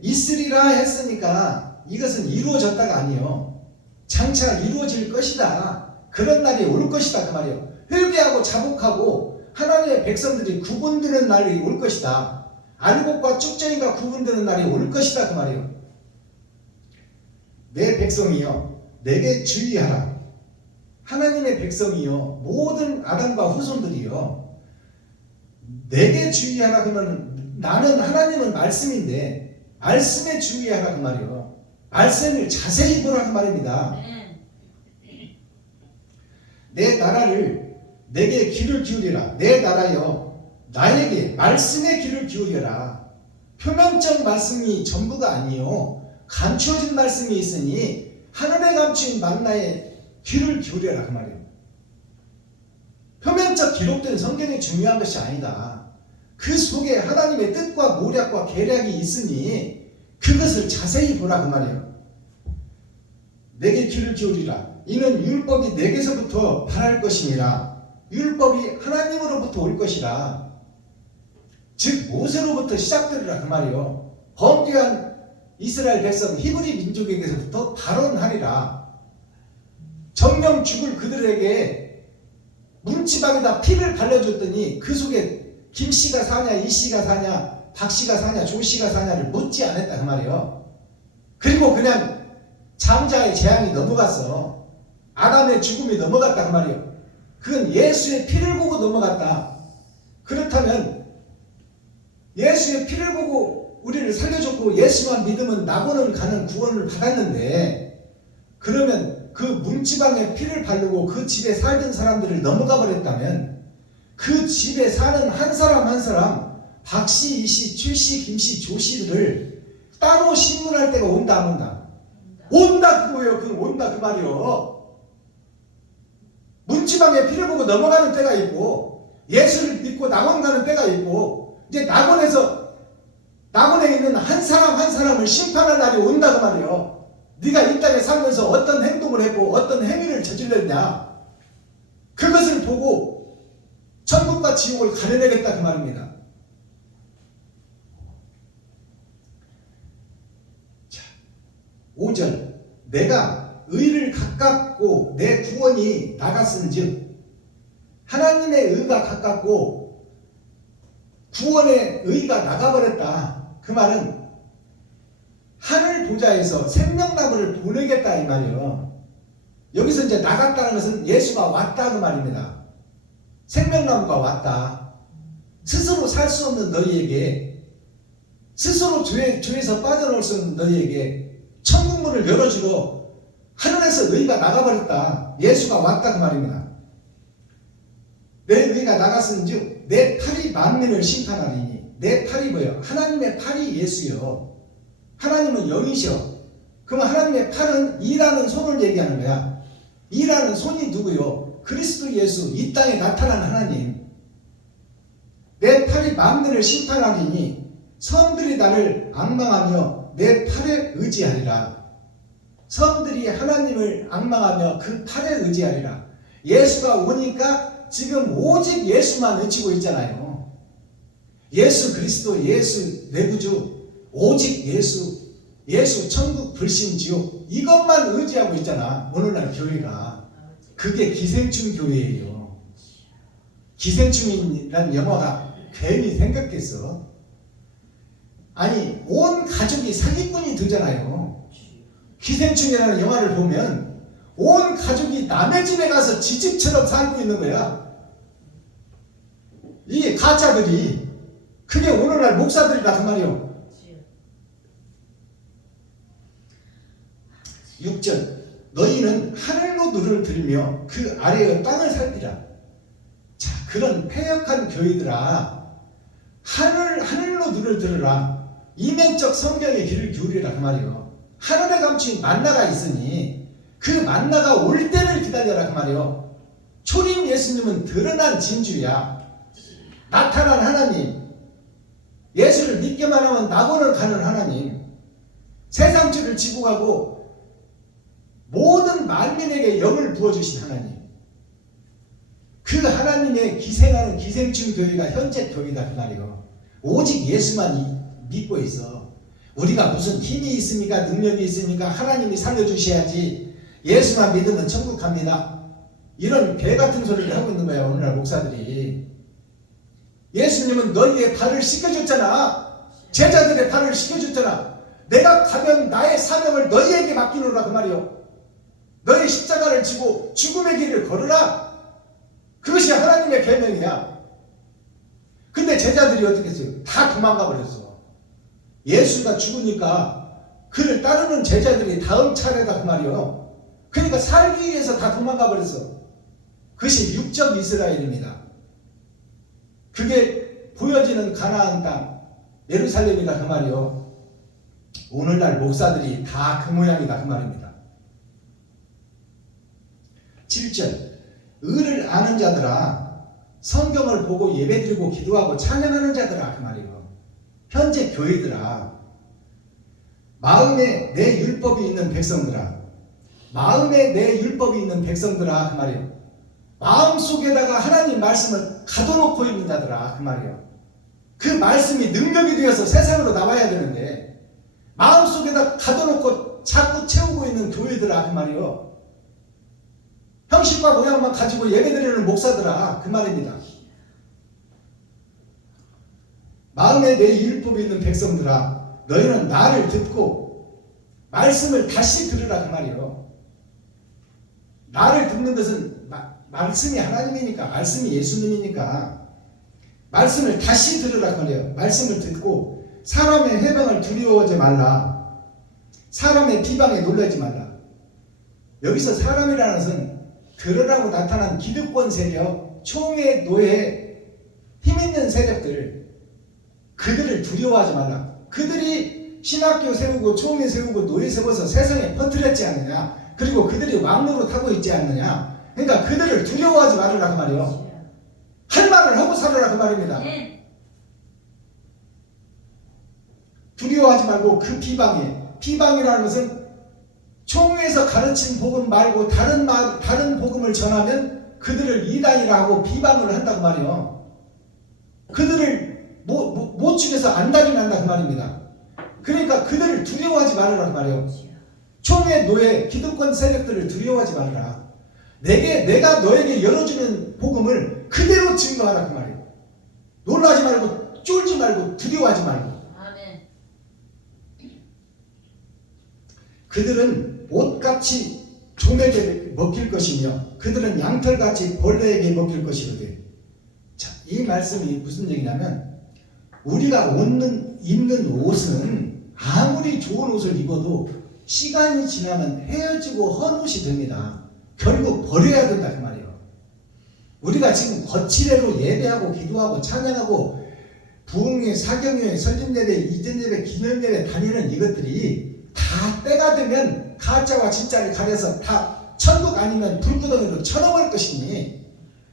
있으리라 했으니까 이것은 이루어졌다가 아니요. 장차 이루어질 것이다. 그런 날이 올 것이다 그 말이에요. 회개하고 자복하고 하나님의 백성들이 구분되는 날이 올 것이다. 알곡과 쭉정이가 구분되는 날이 올 것이다 그 말이에요. 내 백성이여 내게 주의하라. 하나님의 백성이여 모든 아담과 후손들이여 내게 주의하라. 그러면 나는 하나님은 말씀인데 말씀에 주의하라 그 말이에요. 말씀을 자세히 보라 그 말입니다. 내 나라를 내게 귀를 기울이라. 내 나라여 나에게 말씀에 귀를 기울여라. 표면적 말씀이 전부가 아니요 감추어진 말씀이 있으니 하늘에 감추인 만나에 귀를 기울여라 그 말이에요. 표면적 기록된 성경이 중요한 것이 아니다. 그 속에 하나님의 뜻과 모략과 계략이 있으니 그것을 자세히 보라 그 말이에요. 내게 귀를 기울이라. 이는 율법이 내게서부터 발할 것이니라. 율법이 하나님으로부터 올 것이라. 즉 모세로부터 시작되리라 그 말이요. 범죄한 이스라엘 백성 히브리 민족에게서부터 발언하리라. 정령 죽을 그들에게 문지방에다 피를 발라줬더니 그 속에 김씨가 사냐 이씨가 사냐 박씨가 사냐 조씨가 사냐를 묻지 않았다 그 말이요. 그리고 그냥 장자의 재앙이 넘어갔어. 아담의 죽음이 넘어갔다 그 말이요. 그건 예수의 피를 보고 넘어갔다. 그렇다면 예수의 피를 보고 우리를 살려줬고 예수만 믿으면 낙원을 가는 구원을 받았는데, 그러면 그 문지방에 피를 바르고 그 집에 살던 사람들을 넘어가 버렸다면 그 집에 사는 한 사람 한 사람 박씨, 이씨, 최씨, 김씨, 조씨들을 따로 신문할 때가 온다 안 온다? 온다 그거예요. 그 온다 그 말이요. 문지방에 피를 보고 넘어가는 때가 있고 예수를 믿고 낙원 가는 때가 있고, 이제 낙원에 있는 한 사람 한 사람을 심판할 날이 온다 그 말이에요. 네가 이 땅에 살면서 어떤 행동을 했고 어떤 행위를 저질렀냐, 그것을 보고 천국과 지옥을 가려내겠다 그 말입니다. 자, 5절 내가 의를 가깝고 내 구원이 나갔은즉, 하나님의 의가 가깝고 구원의 의가 나가버렸다. 그 말은 하늘 보좌에서 생명나무를 보내겠다 이 말이에요. 여기서 이제 나갔다는 것은 예수가 왔다 그 말입니다. 생명나무가 왔다. 스스로 살 수 없는 너희에게, 스스로 죄에서 빠져나올 수 없는 너희에게 천국문을 열어주러 하늘에서 의가 나가버렸다. 예수가 왔다 그 말입니다. 내 의가 나갔은즉 내 팔이 만민을 심판하리니. 내 팔이 뭐예요? 하나님의 팔이 예수요. 하나님은 영이셔. 그럼 하나님의 팔은 이라는 손을 얘기하는 거야. 이라는 손이 누구요? 그리스도 예수, 이 땅에 나타난 하나님. 내 팔이 만민을 심판하리니 섬들이 나를 앙망하며 내 팔에 의지하리라. 섬들이 하나님을 앙망하며 그 팔에 의지하리라. 예수가 오니까 지금 오직 예수만 외치고 있잖아요. 예수 그리스도, 예수 내 구주, 오직 예수, 예수 천국 불신 지옥, 이것만 의지하고 있잖아. 오늘날 교회가. 그게 기생충 교회예요. 기생충이라는 영화가 괜히 생각했어. 아니, 온 가족이 사기꾼이 되잖아요. 기생충이라는 영화를 보면 온 가족이 남의 집에 가서 지 집처럼 살고 있는 거야. 이 가짜들이. 그게 오늘날 목사들이다 그 말이요. 6절 너희는 하늘로 눈을 들며 그 아래의 땅을 살피라. 자, 그런 패역한 교회들아, 하늘로 눈을 들으라. 이면적 성경의 귀를 기울이라 그 말이요. 하늘에 감춘 만나가 있으니 그 만나가 올 때를 기다려라 그 말이요. 초림 예수님은 드러난 진주야. 나타난 하나님. 예수를 믿기만 하면 낙원을 가는 하나님. 세상줄을 지고 가고 모든 만민에게 영을 부어주신 하나님. 그 하나님의 기생하는 기생충 교회가 현재 교회다 그 말이요. 오직 예수만 믿고 있어. 우리가 무슨 힘이 있습니까? 능력이 있습니까? 하나님이 살려주셔야지. 예수만 믿으면 천국 갑니다. 이런 개 같은 소리를 하고 있는 거야 오늘날 목사들이. 예수님은 너희의 발을 씻겨줬잖아. 제자들의 발을 씻겨줬잖아. 내가 가면 나의 사명을 너희에게 맡기노라 그 말이요. 너희 십자가를 지고 죽음의 길을 걸으라. 그것이 하나님의 계명이야. 근데 제자들이 어떻게 했어요? 다 도망가 버렸어. 예수가 죽으니까 그를 따르는 제자들이 다음 차례다 그 말이요. 그러니까 살기 위해서 다 도망가 버렸어. 그것이 육적 이스라엘입니다. 그게 보여지는 가나안 땅 예루살렘이다 그 말이요. 오늘날 목사들이 다 그 모양이다 그 말입니다. 7절 의를 아는 자들아, 성경을 보고 예배드리고 기도하고 찬양하는 자들아 그 말이요. 현재 교회들아, 마음에 내 율법이 있는 백성들아, 마음에 내 율법이 있는 백성들아 그 말이요. 마음속에다가 하나님 말씀을 가둬놓고 있는 자들아 그 말이요. 그 말씀이 능력이 되어서 세상으로 나와야 되는데 마음속에다 가둬놓고 자꾸 채우고 있는 교회들아 그 말이요. 형식과 모양만 가지고 예배드리는 목사들아 그 말입니다. 마음에 내 율법이 있는 백성들아, 너희는 나를 듣고 말씀을 다시 들으라 그 말이요. 나를 듣는 것은 말씀이 하나님이니까, 말씀이 예수님이니까 말씀을 다시 들으라 그 말이에요. 말씀을 듣고 사람의 해방을 두려워하지 말라. 사람의 비방에 놀라지 말라. 여기서 사람이라는 것은 들으라고 나타난 기득권 세력, 총회, 노예, 힘있는 세력들, 그들을 두려워하지 말라. 그들이 신학교 세우고 총회 세우고 노예 세워서 세상에 퍼뜨렸지 않느냐. 그리고 그들이 왕노로 타고 있지 않느냐. 그러니까 그들을 두려워하지 말으라 그 말이요. 할 말을 하고 살으라 그 말입니다. 두려워하지 말고 그 비방이라는 것은 총회에서 가르친 복음 말고 다른 복음을 전하면 그들을 이단이라 하고 비방을 한다고 말이요. 그들을 못 죽여서 안달이 난다 그 말입니다. 그러니까 그들을 두려워하지 말으라 그 말이요. 총회, 노예, 기득권 세력들을 두려워하지 말아라. 내가 너에게 열어주는 복음을 그대로 증거하라 그 말이에요. 놀라지 말고 쫄지 말고 두려워하지 말고. 아멘. 그들은 옷같이 종에게 먹힐 것이며 그들은 양털같이 벌레에게 먹힐 것이거든. 자, 이 말씀이 무슨 얘기냐면 우리가 입는 옷은 아무리 좋은 옷을 입어도 시간이 지나면 헤어지고 헌옷이 됩니다. 결국 버려야 된다 그 말이에요. 우리가 지금 거칠애로 예배하고 기도하고 찬양하고 부흥회, 사경회, 설립예배, 이전예배, 기념예배 다니는 이것들이 다 때가 되면 가짜와 진짜를 가려서 다 천국 아니면 불구덩이로 쳐넣을 것이니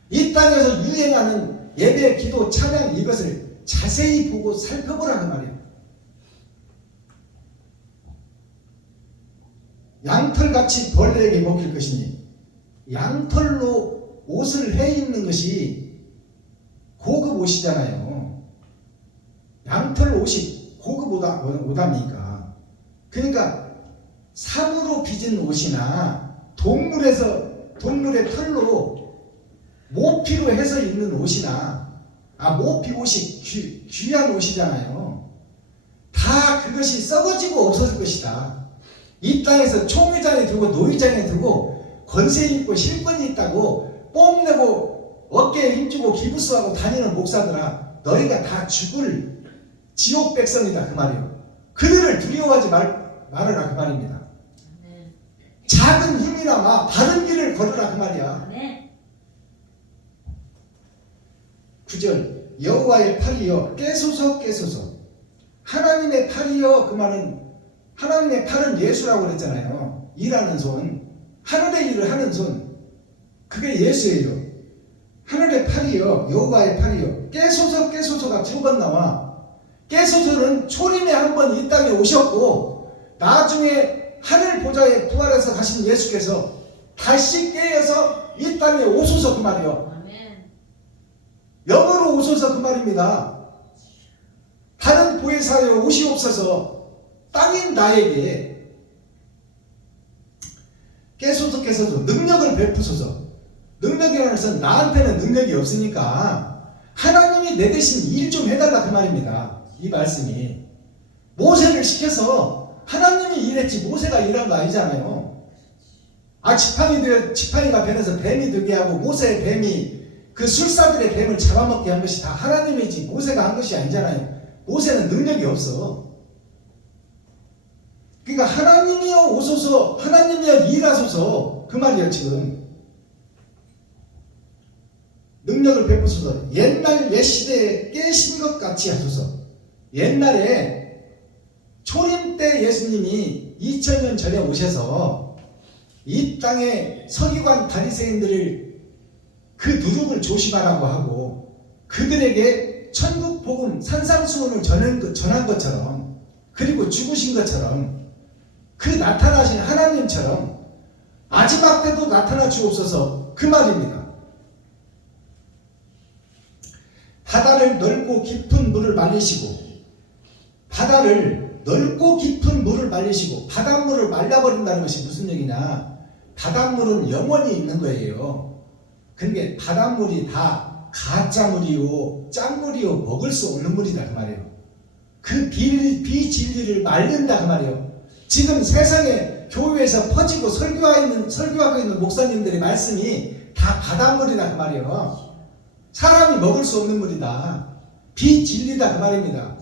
이 땅에서 유행하는 예배, 기도, 찬양 이것을 자세히 보고 살펴보라는 말이에요. 양털같이 벌레에게 먹힐 것이니, 양털로 옷을 해 입는 것이 고급 옷이잖아요. 양털 옷이 고급 옷합니까? 그러니까 사무로 빚은 옷이나 동물의 털로 모피로 해서 입는 옷이나, 모피 옷이 귀한 옷이잖아요. 다 그것이 썩어지고 없어질 것이다. 이 땅에서 총회장에 두고 노회장에 두고 권세 있고 실권이 있다고 뽐내고 어깨에 힘주고 기부스하고 다니는 목사들아, 너희가 다 죽을 지옥 백성이다 그 말이에요. 그들을 두려워하지 말아라 그 말입니다. 작은 힘이나 바른 길을 걸으라 그 말이야. 9절 여호와의 팔이여 깨소서 깨소서. 하나님의 팔이여, 그 말은 하나님의 팔은 예수라고 그랬잖아요. 일하는 손, 하늘의 일을 하는 손, 그게 예수예요. 하늘의 팔이여, 여호와의 팔이여. 깨소서 깨소서가 두 번 나와. 깨소서는 초림에 한 번 이 땅에 오셨고, 나중에 하늘 보좌에 부활해서 가신 예수께서 다시 깨어서 이 땅에 오소서 그 말이요. 영으로 오소서 그 말입니다. 다른 보혜사여 오시옵소서. 땅인 나에게 깨소서 깨소서 능력을 베푸소서. 능력이라는 것은 나한테는 능력이 없으니까 하나님이 내 대신 일 좀 해달라 그 말입니다. 이 말씀이 모세를 시켜서 하나님이 일했지 모세가 일한 거 아니잖아요. 지팡이가 변해서 뱀이 되게 하고 모세의 뱀이 그 술사들의 뱀을 잡아먹게 한 것이 다 하나님이지 모세가 한 것이 아니잖아요. 모세는 능력이 없어. 그러니까 하나님이여 오소서, 하나님이여 일하소서 그 말이에요. 지금 능력을 베푸소서. 옛날 옛시대에 깨신 것 같이 하소서. 옛날에 초림 때 예수님이 2000년 전에 오셔서 이 땅에 서기관 바리새인들을 그 누룩을 조심하라고 하고 그들에게 천국 복음 산상수훈을 전한 것처럼, 그리고 죽으신 것처럼, 그 나타나신 하나님처럼 마지막 때도 나타나 주옵소서 그 말입니다. 바다를 넓고 깊은 물을 말리시고, 바다를 넓고 깊은 물을 말리시고, 바닷물을 말려버린다는 것이 무슨 얘기냐? 바닷물은 영원히 있는 거예요. 그러니까 바닷물이 다 가짜물이요 짠물이요 먹을 수 없는 물이다 그 말이에요. 그 비진리를 말린다 그 말이에요. 지금 세상에 교회에서 퍼지고 설교하고 있는 목사님들의 말씀이 다 바닷물이다 그 말이에요. 사람이 먹을 수 없는 물이다. 비진리다 그 말입니다.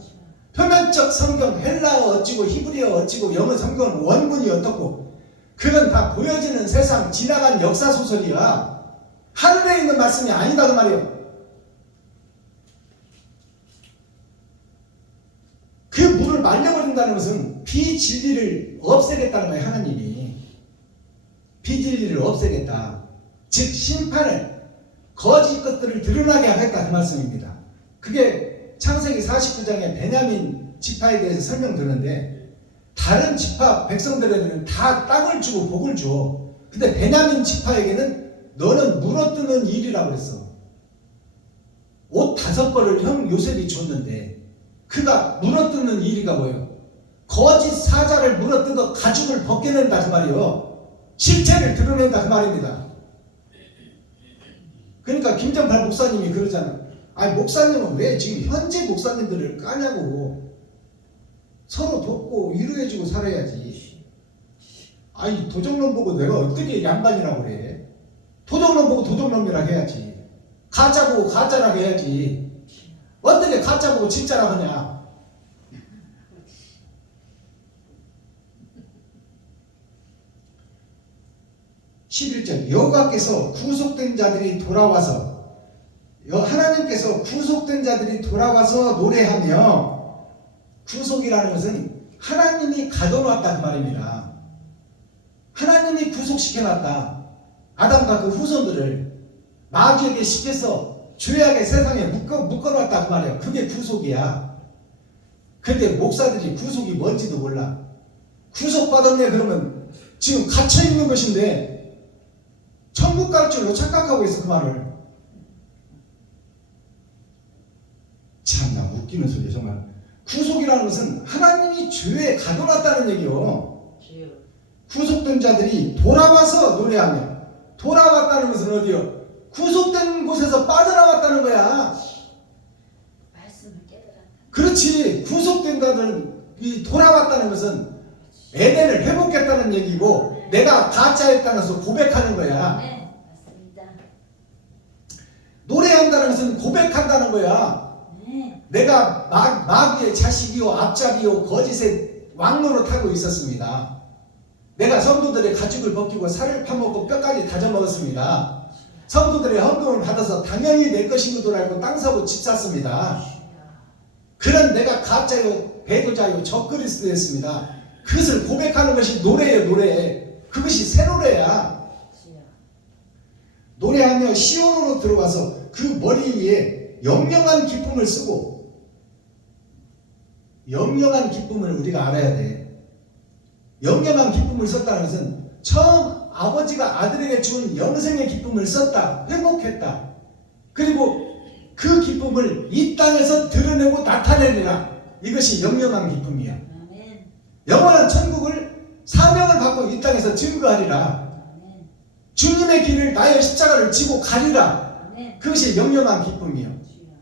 표면적 성경 헬라어 어찌고 히브리어 어찌고 영어 성경은 원문이 어떻고 그건 다 보여지는 세상 지나간 역사 소설이야. 하늘에 있는 말씀이 아니다 그 말이에요. 그 물을 말려버린다는 것은 비진리를 없애겠다는 거예요. 하나님이 비진리를 없애겠다. 즉 심판을, 거짓 것들을 드러나게 하겠다 그 말씀입니다. 그게 창세기 49장에 베냐민 지파에 대해서 설명드렸는데, 다른 지파 백성들에게는 다 땅을 주고 복을 줘. 근데 베냐민 지파에게는 너는 물어뜯는 일이라고 그랬어. 옷 5벌을 형 요셉이 줬는데 그가 물어뜯는 일이가 뭐예요? 거짓 사자를 물어뜯어 가죽을 벗겨낸다 그 말이에요. 실체를 드러낸다 그 말입니다. 그러니까 김정팔 목사님이 그러잖아. 아니 목사님은 왜 지금 현재 목사님들을 까냐고. 서로 돕고 위로해주고 살아야지. 아니 도적놈 보고 내가 어떻게 양반이라고 그래. 도적놈 보고 도적놈이라고 해야지. 가짜 보고 가짜라고 해야지. 어떻게 가짜 보고 진짜라고 하냐. 11절 여호와께서 구속된 자들이 돌아와서, 하나님께서 구속된 자들이 돌아와서 노래하며, 구속이라는 것은 하나님이 가둬놨다 그 말입니다. 하나님이 구속시켜놨다. 아담과 그 후손들을 마귀에게 씹혀서 죄악의 세상에 묶어놨다 그 말이야. 그게 구속이야. 근데 목사들이 구속이 뭔지도 몰라. 구속받았네 그러면 지금 갇혀있는 것인데 천국 갈 줄로 착각하고 있어 그 말을. 참나 웃기는 소리야 정말. 구속이라는 것은 하나님이 죄에 가둬놨다는 얘기요. 구속된 자들이 돌아와서 노래하며, 돌아왔다는 것은 어디요? 구속된 곳에서 빠져나왔다는 거야. 말씀을 깨달았다. 그렇지. 구속된 자들이 돌아왔다는 것은 에덴을 회복했다는 얘기고 내가 가짜였다는 것을 고백하는 거야. 네, 맞습니다. 노래한다는 것은 고백한다는 거야. 네, 내가 마귀의 자식이요 앞잡이요 거짓의 왕노로 타고 있었습니다. 내가 성도들의 가죽을 벗기고 살을 파먹고 뼈까지 다져 먹었습니다. 성도들의 헌금을 받아서 당연히 내 것인 것으로 알고 땅 사고 집 샀습니다. 그런 내가 가짜요 배도자요 적그리스도였습니다. 그것을 고백하는 것이 노래예요. 노래. 그것이 새 노래야. 노래하며 시온으로 들어가서 그 머리 위에 영영한 기쁨을 쓰고, 영영한 기쁨을 우리가 알아야 돼. 영영한 기쁨을 썼다는 것은 처음 아버지가 아들에게 준 영생의 기쁨을 썼다. 회복했다. 그리고 그 기쁨을 이 땅에서 드러내고 나타내리라. 이것이 영영한 기쁨이야. 아멘. 영원한 천국을 사명을 받고 이 땅에서 증거하리라. 아멘. 주님의 길을 나의 십자가를 지고 가리라. 아멘. 그것이 영영한 기쁨이요. 주여.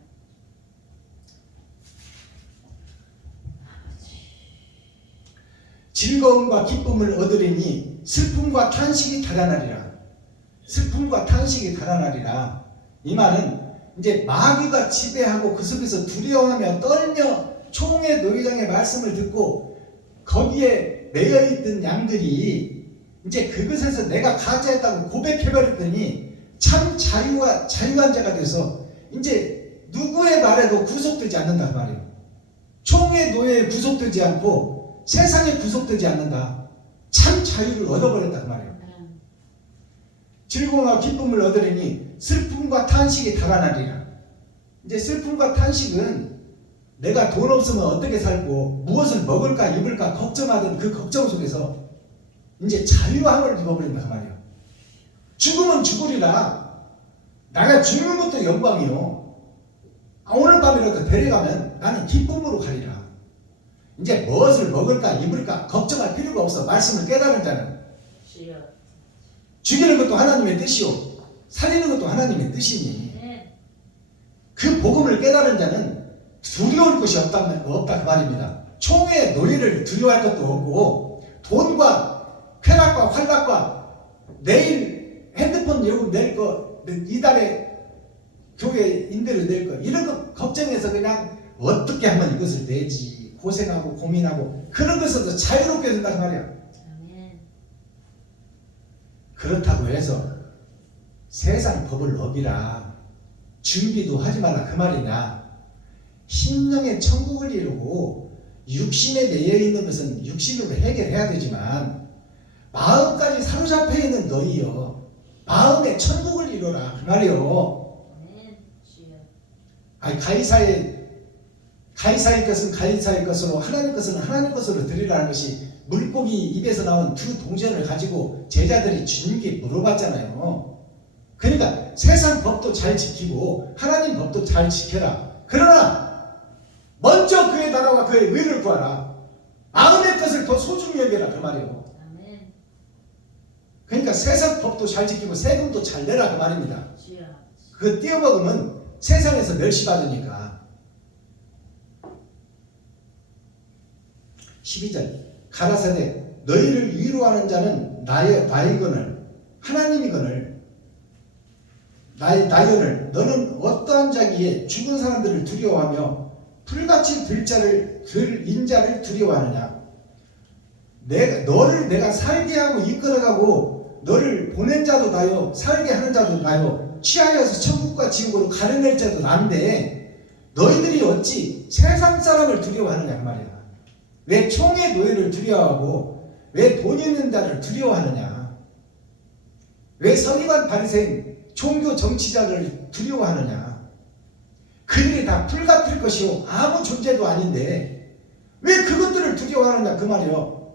즐거움과 기쁨을 얻으리니 슬픔과 탄식이 달아나리라. 슬픔과 탄식이 달아나리라. 이 말은 이제 마귀가 지배하고 그 속에서 두려워하며 떨며 총의 노회장의 말씀을 듣고 거기에 매여있던 양들이 이제 그것에서 내가 가짜였다고 고백해버렸더니 참 자유한 자가 돼서 이제 누구의 말에도 구속되지 않는다 그 말이에요. 총의 노예에 구속되지 않고 세상에 구속되지 않는다. 참 자유를 얻어버렸다 그 말이에요. 즐거움과 기쁨을 얻으리니 슬픔과 탄식이 달아나리라. 이제 슬픔과 탄식은 내가 돈 없으면 어떻게 살고 무엇을 먹을까 입을까 걱정하던 그 걱정 속에서 이제 자유함을 입어버린다 그 말이에요. 죽으면 죽으리라. 내가 죽는 것도 영광이요. 오늘 밤이라도 데려가면 나는 기쁨으로 가리라. 이제 무엇을 먹을까 입을까 걱정할 필요가 없어. 말씀을 깨달은 자는. 주여. 죽이는 것도 하나님의 뜻이요 살리는 것도 하나님의 뜻이니 네. 그 복음을 깨달은 자는 두려울 것이 없다 그 말입니다. 총의 노예를 두려워할 것도 없고 돈과 쾌락과 활락과 내일 핸드폰 요금 낼 거, 이달에 교회 임대료 낼 거 이런 거 걱정해서 그냥 어떻게 하면 이것을 내지 고생하고 고민하고 그런 것에서 자유롭게 된다 그 말이야. 아멘. 그렇다고 해서 세상 법을 어기라 준비도 하지 마라 그 말이냐. 심령의 천국을 이루고 육신에 매여있는 것은 육신으로 해결해야 되지만 마음까지 사로잡혀 있는 너희여 마음의 천국을 이루라 그 말이요. 아멘. 주여. 아니 가이사의 것은 가이사의 것으로 하나님 것은 하나님 것으로 드리라는 것이 물고기 입에서 나온 두 동전을 가지고 제자들이 주님께 물어봤잖아요. 그러니까 세상 법도 잘 지키고 하나님 법도 잘 지켜라. 그러나 먼저 그의 나라와 그의 의를 구하라. 마음의 것을 더 소중히 여겨라 그 말이에요. 아멘. 그러니까 세상 법도 잘 지키고 세금도 잘 내라 그 말입니다. 주여. 그거 띄어먹으면 세상에서 멸시받으니까. 12절 가라사대 너희를 위로하는 자는 나이거늘 하나님이거늘 나이거늘 너는 어떠한 자기에 죽은 사람들을 두려워하며 풀같이 들 인자를 두려워하느냐. 너를 내가 살게 하고 이끌어가고 너를 보낸 자도 나요 살게 하는 자도 나요 취하여서 천국과 지옥으로 가려낼 자도 난데 너희들이 어찌 세상 사람을 두려워하느냐 그 말이야. 왜 총의 노예를 두려워하고 왜 돈 있는 자를 두려워하느냐. 왜 서기관 바리새인 종교 정치자를 두려워하느냐. 그 일이 다 불같을 것이요 아무 존재도 아닌데 왜 그것들을 두려워하느냐 그 말이요.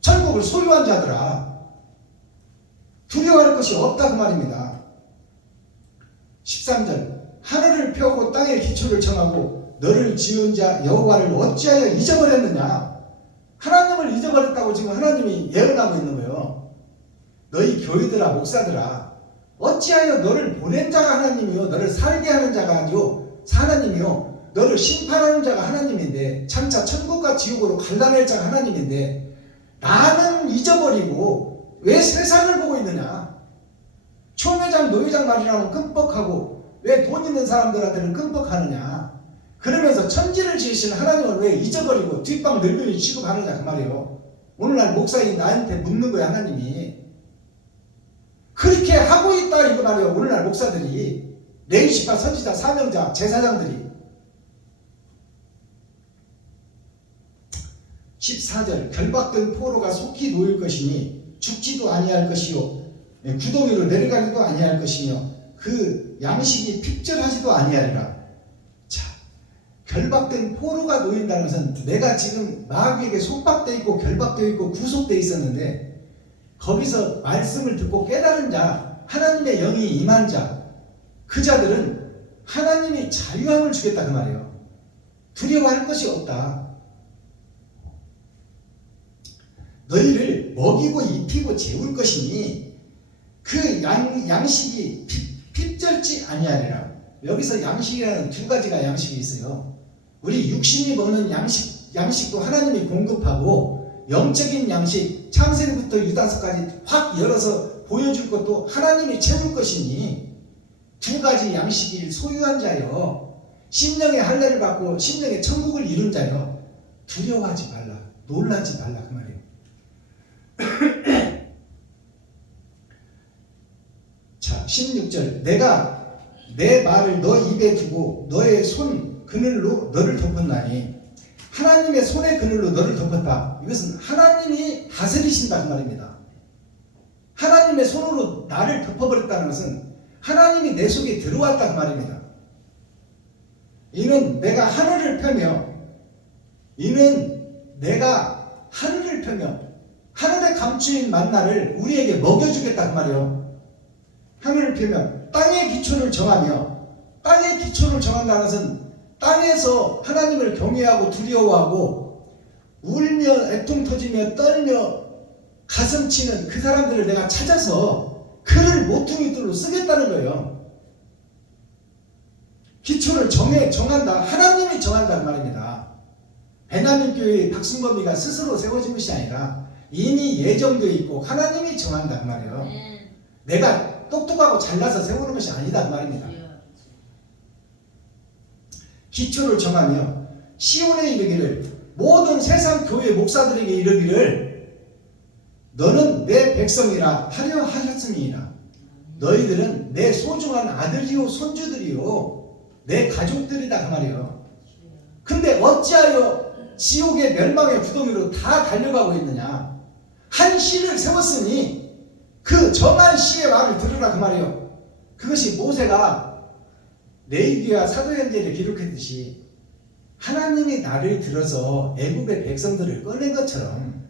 천국을 소유한 자들아 두려워할 것이 없다 그 말입니다. 13절 하늘을 펴고 땅의 기초를 정하고 너를 지은 자 여호와를 어찌하여 잊어버렸느냐. 하나님을 잊어버렸다고 지금 하나님이 예언하고 있는 거예요. 너희 교회들아 목사들아 어찌하여 너를 보낸 자가 하나님이요 너를 살게 하는 자가 아니요 하나님이요 너를 심판하는 자가 하나님인데 장차 천국과 지옥으로 갈라낼 자가 하나님인데 나는 잊어버리고 왜 세상을 보고 있느냐. 총회장 노회장 말이라면 끔뻑하고 왜 돈 있는 사람들한테는 끔뻑하느냐. 그러면서 천지를 지으신 하나님을 왜 잊어버리고 뒷방 늙은이 취급하느냐 그 말이에요. 오늘날 목사인 나한테 묻는 거야 하나님이. 그렇게 하고 있다 이거 말이에요. 오늘날 목사들이 레위시파 선지자 사명자 제사장들이. 14절 결박된 포로가 속히 놓일 것이니 죽지도 아니할 것이요 구덩이로 내려가기도 아니할 것이며 그 양식이 핍절하지도 아니하리라. 자, 결박된 포로가 놓인다는 것은 내가 지금 마귀에게 속박되어 있고 결박되어 있고 구속되어 있었는데 거기서 말씀을 듣고 깨달은 자 하나님의 영이 임한 자 그 자들은 하나님이 자유함을 주겠다 그 말이에요. 두려워할 것이 없다. 너희를 먹이고 입히고 재울 것이니 그 양식이 핍절지 아니하리라. 여기서 양식이라는 두 가지가 양식이 있어요. 우리 육신이 먹는 양식도 하나님이 공급하고 영적인 양식 창세기부터 유다서까지 확 열어서 보여줄 것도 하나님이 채울 것이니 두 가지 양식을 소유한 자여 심령의 할례를 받고 심령의 천국을 이룬 자여 두려워하지 말라 놀라지 말라 그 말이에요. 자 16절 내가 내 말을 너 입에 두고 너의 손 그늘로 너를 덮었나니 하나님의 손의 그늘로 너를 덮었다. 이것은 하나님이 다스리신다 그 말입니다. 하나님의 손으로 나를 덮어버렸다는 것은 하나님이 내 속에 들어왔다 그 말입니다. 이는 내가 하늘을 펴며 하늘에 감추인 만나를 우리에게 먹여주겠다 그 말이에요. 하늘을 펴며 땅의 기초를 정하며 땅의 기초를 정한다는 것은 땅에서 하나님을 경외하고 두려워하고 울며 애통 터지며 떨며 가슴 치는 그 사람들을 내가 찾아서 그를 모퉁이들로 쓰겠다는 거예요. 기초를 정한다. 하나님이 정한다 그 말입니다. 베냐민 교회의 박순범이가 스스로 세워진 것이 아니라 이미 예정되어 있고 하나님이 정한다 그 말이에요. 내가 똑똑하고 잘나서 세우는 것이 아니다 그 말입니다. 기초를 정하며 시온에 이르기를 모든 세상 교회 목사들에게 이르기를 너는 내 백성이라 하려 하셨음이니라. 너희들은 내 소중한 아들이요 손주들이요 내 가족들이다 그 말이에요. 근데 어찌하여 지옥의 멸망의 구덩이로 다 달려가고 있느냐. 한 시를 세웠으니 그 정한 시의 말을 들으라 그 말이에요. 그것이 모세가 레위기와 사도행전에 기록했듯이 하나님이 나를 들어서 애굽의 백성들을 꺼낸 것처럼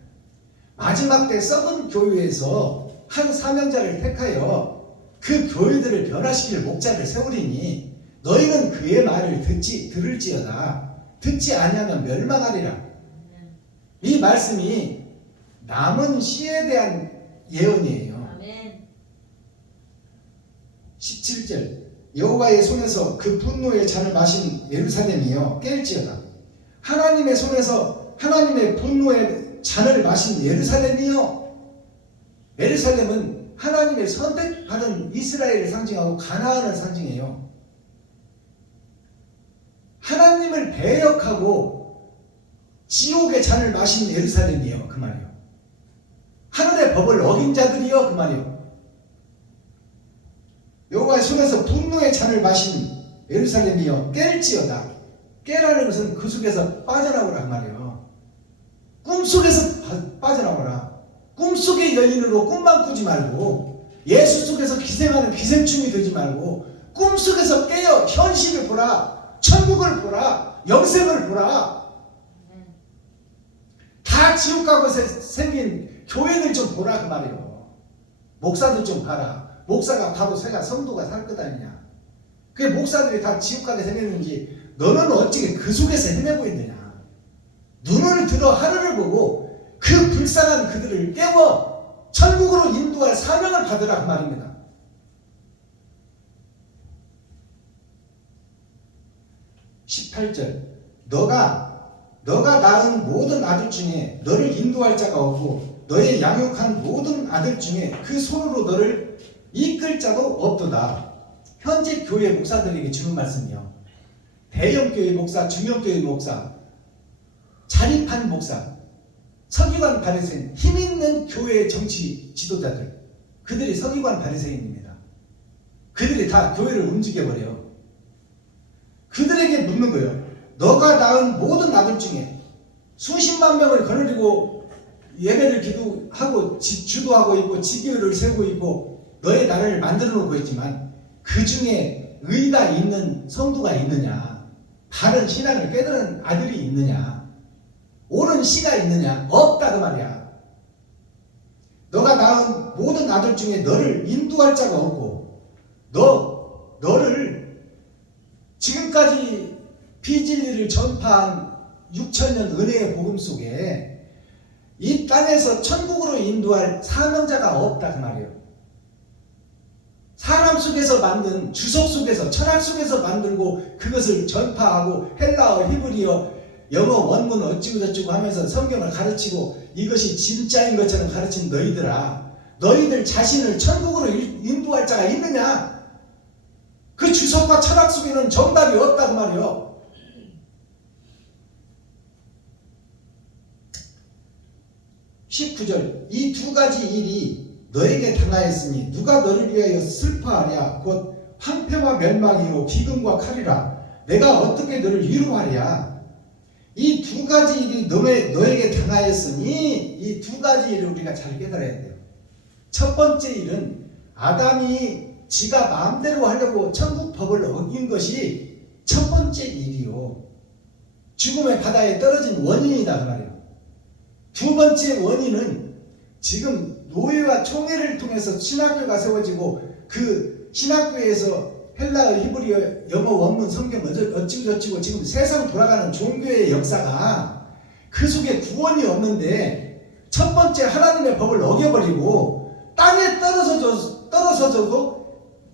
마지막 때 썩은 교회에서 한 사명자를 택하여 그 교회들을 변화시킬 목자를 세우리니 너희는 그의 말을 들을지어다. 듣지 아니하면 멸망하리라. 이 말씀이 남은 시에 대한 예언이에요. 17절 여호와의 손에서 그 분노의 잔을 마신 예루살렘이여 깰지어다. 하나님의 손에서 하나님의 분노의 잔을 마신 예루살렘이요. 예루살렘은 하나님의 선택받은 이스라엘을 상징하고 가나안을 상징해요. 하나님을 배역하고 지옥의 잔을 마신 예루살렘이요 그 말이요. 하늘의 법을 어긴 자들이요 그 말이요. 여호와의 손에서 분노의 잔을 마신 예루살렘이요 깰지어다. 깨라는 것은 그 속에서 빠져나오라 그 말이요. 꿈속에서 빠져나오라. 꿈속의 여인으로 꿈만 꾸지 말고 예수 속에서 기생하는 기생충이 되지 말고 꿈속에서 깨어 현실을 보라. 천국을 보라. 영생을 보라. 아멘. 다 지옥 가고 생긴 교회를 좀 보라 그 말이에요. 목사도 좀 봐라. 목사가 바로 새가 성도가 살 것 아니냐. 그 목사들이 다 지옥 가게 생겼는지 너는 어찌게 그 속에서 헤매고 있느냐. 눈을 들어 하늘을 보고 그 불쌍한 그들을 깨워 천국으로 인도할 사명을 받으라 그 말입니다. 18절 너가 낳은 모든 아들 중에 너를 인도할 자가 없고 너의 양육한 모든 아들 중에 그 손으로 너를 이끌 자도 없도다. 현재 교회 목사들에게 주는 말씀이요. 대형교회 목사, 중형교회 목사, 자립한 목사, 서기관 바리새인, 힘있는 교회 정치 지도자들, 그들이 서기관 바리새인입니다. 그들이 다 교회를 움직여버려요. 그들에게 묻는 거예요. 너가 낳은 모든 아들 중에 수십만 명을 거느리고 예배를 기도하고 주도하고 있고 지교를 세우고 있고 너의 나라를 만들어 놓고 있지만 그 중에 의가 있는 성도가 있느냐, 바른 신앙을 깨달은 아들이 있느냐, 옳은 씨가 있느냐? 없다 그 말이야. 너가 낳은 모든 아들 중에 너를 인도할 자가 없고 너를 지금까지 비진리를 전파한 6,000년 은혜의 복음 속에 이 땅에서 천국으로 인도할 사명자가 없다 그 말이에요. 사람 속에서 만든 주석 속에서 철학 속에서 만들고 그것을 전파하고 헬라어, 히브리어, 영어 원문 어찌고 저찌고 하면서 성경을 가르치고 이것이 진짜인 것처럼 가르친 너희들아, 너희들 자신을 천국으로 인도할 자가 있느냐? 그 주석과 철학 속에는 정답이 없다고 말이요. (19절) 이 두 가지 일이 너에게 당하였으니 누가 너를 위하여 슬퍼하랴. 곧 황폐와 멸망이요 기근과 칼이라. 내가 어떻게 너를 위로하랴. 이 두 가지 일이 너에게 당하였으니 이 두 가지 일을 우리가 잘 깨달아야 돼요. 첫 번째 일은 아담이 지가 마음대로 하려고 천국 법을 어긴 것이 첫 번째 일이요. 죽음의 바다에 떨어진 원인이다 그 말이에요. 두 번째 원인은 지금 노예와 총회를 통해서 신학교가 세워지고 그 신학교에서 헬라어, 히브리어, 영어 원문, 성경 어찌고 저찌고 지금 세상 돌아가는 종교의 역사가 그 속에 구원이 없는데 첫 번째 하나님의 법을 어겨버리고 땅에 떨어져도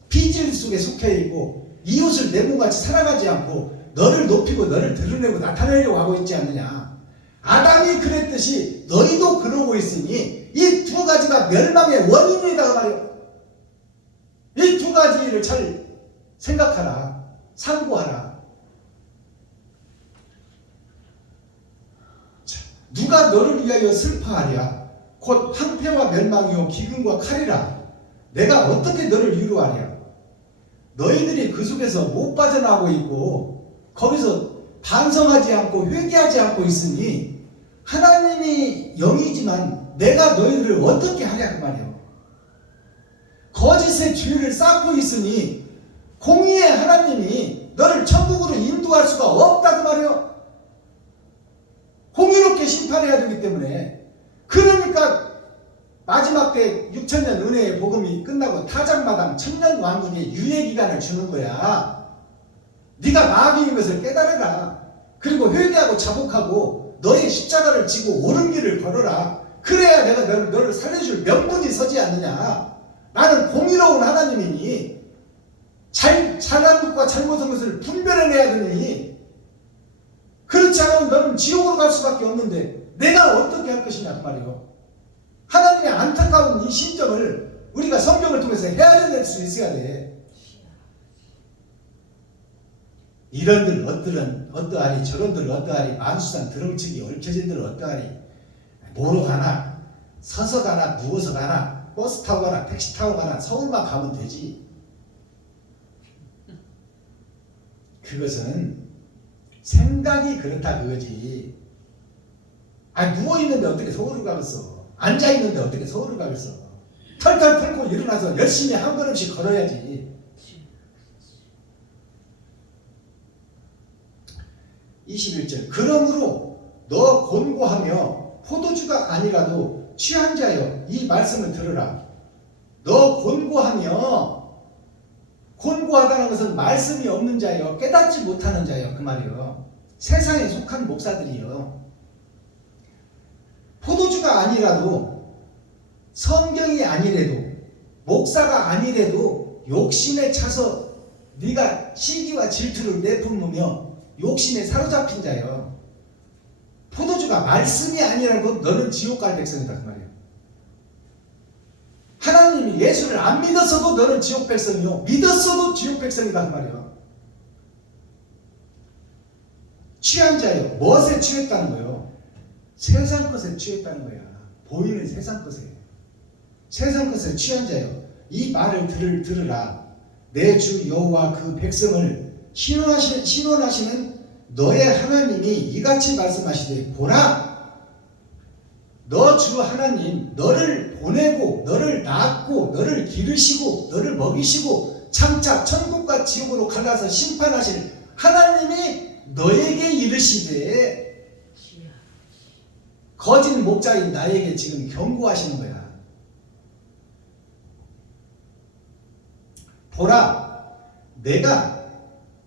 비질 속에 속해 있고 이웃을 내몸같이 살아가지 않고 너를 높이고 너를 드러내고 나타내려고 하고 있지 않느냐. 아담이 그랬듯이 너희도 그러고 있으니 이 두 가지가 멸망의 원인이다 그 말이에요. 이 두 가지를 잘 생각하라. 상고하라. 자, 누가 너를 위하여 슬퍼하랴. 곧 황폐와 멸망이요 기근과 칼이라. 내가 어떻게 너를 위로하랴. 너희들이 그 속에서 못 빠져나오고 있고 거기서 반성하지 않고 회개하지 않고 있으니 하나님이 영이지만 내가 너희들을 어떻게 하랴 그 말이에요. 거짓의 죄를 쌓고 있으니 공의의 하나님이 너를 천국으로 인도할 수가 없다 그 말이에요. 공의롭게 심판해야 되기 때문에. 그러니까 마지막 때 6,000년 은혜의 복음이 끝나고 타작마당 천년 왕국의 유예기간을 주는 거야. 네가 마귀인 것을 깨달아라. 그리고 회개하고 자복하고 너의 십자가를 지고 옳은 길을 걸어라. 그래야 내가 너를 살려줄 명분이 서지 않느냐. 나는 공의로운 하나님이니 잘한 것과 잘못한 것을 분별해내야 되니 그렇지 않으면 너는 지옥으로 갈 수밖에 없는데 내가 어떻게 할 것이냐 그 말이에요. 하나님의 안타까운 이 심정을 우리가 성경을 통해서 헤아려낼 수 있어야 돼. 이런들 어떠하리 저런들 어떠하리 만수산 드렁치기 얽혀진들 어떠하리. 뭐로 가나 서서 가나 누워서 가나 버스 타고 가나 택시 타고 가나 서울만 가면 되지. 그것은 생각이 그렇다 그거지. 누워있는데 어떻게 서울을 가겠어. 앉아있는데 어떻게 서울을 가겠어. 털털 털고 일어나서 열심히 한 걸음씩 걸어야지. 21절. 그러므로 너 곤고하며 포도주가 아니라도 취한 자여 이 말씀을 들으라. 너 곤고하다는 것은 말씀이 없는 자여, 깨닫지 못하는 자여, 그 말이요. 세상에 속한 목사들이요. 포도주가 아니라도, 성경이 아니래도, 목사가 아니래도 욕심에 차서 네가 시기와 질투를 내뿜으며 욕심에 사로잡힌 자여. 포도주가 말씀이 아니라고 너는 지옥 갈 백성이다, 그 말이에요. 하나님이 예수를 안 믿었어도 너는 지옥 백성이요, 믿었어도 지옥 백성이다, 그 말이에요. 취한 자요. 무엇에 취했다는 거예요? 세상 것에 취했다는 거야. 보이는 세상 것에. 세상 것에 취한 자요. 이 말을 들으라. 내 주 여호와 그 백성을 신원하시는 너의 하나님이 이같이 말씀하시되, 보라, 너 주 하나님 너를 보내고 너를 낳았고 너를 기르시고 너를 먹이시고 장차 천국과 지옥으로 갈라서 심판하실 하나님이 너에게 이르시되, 주여. 거짓 목자인 나에게 지금 경고하시는 거야. 보라, 내가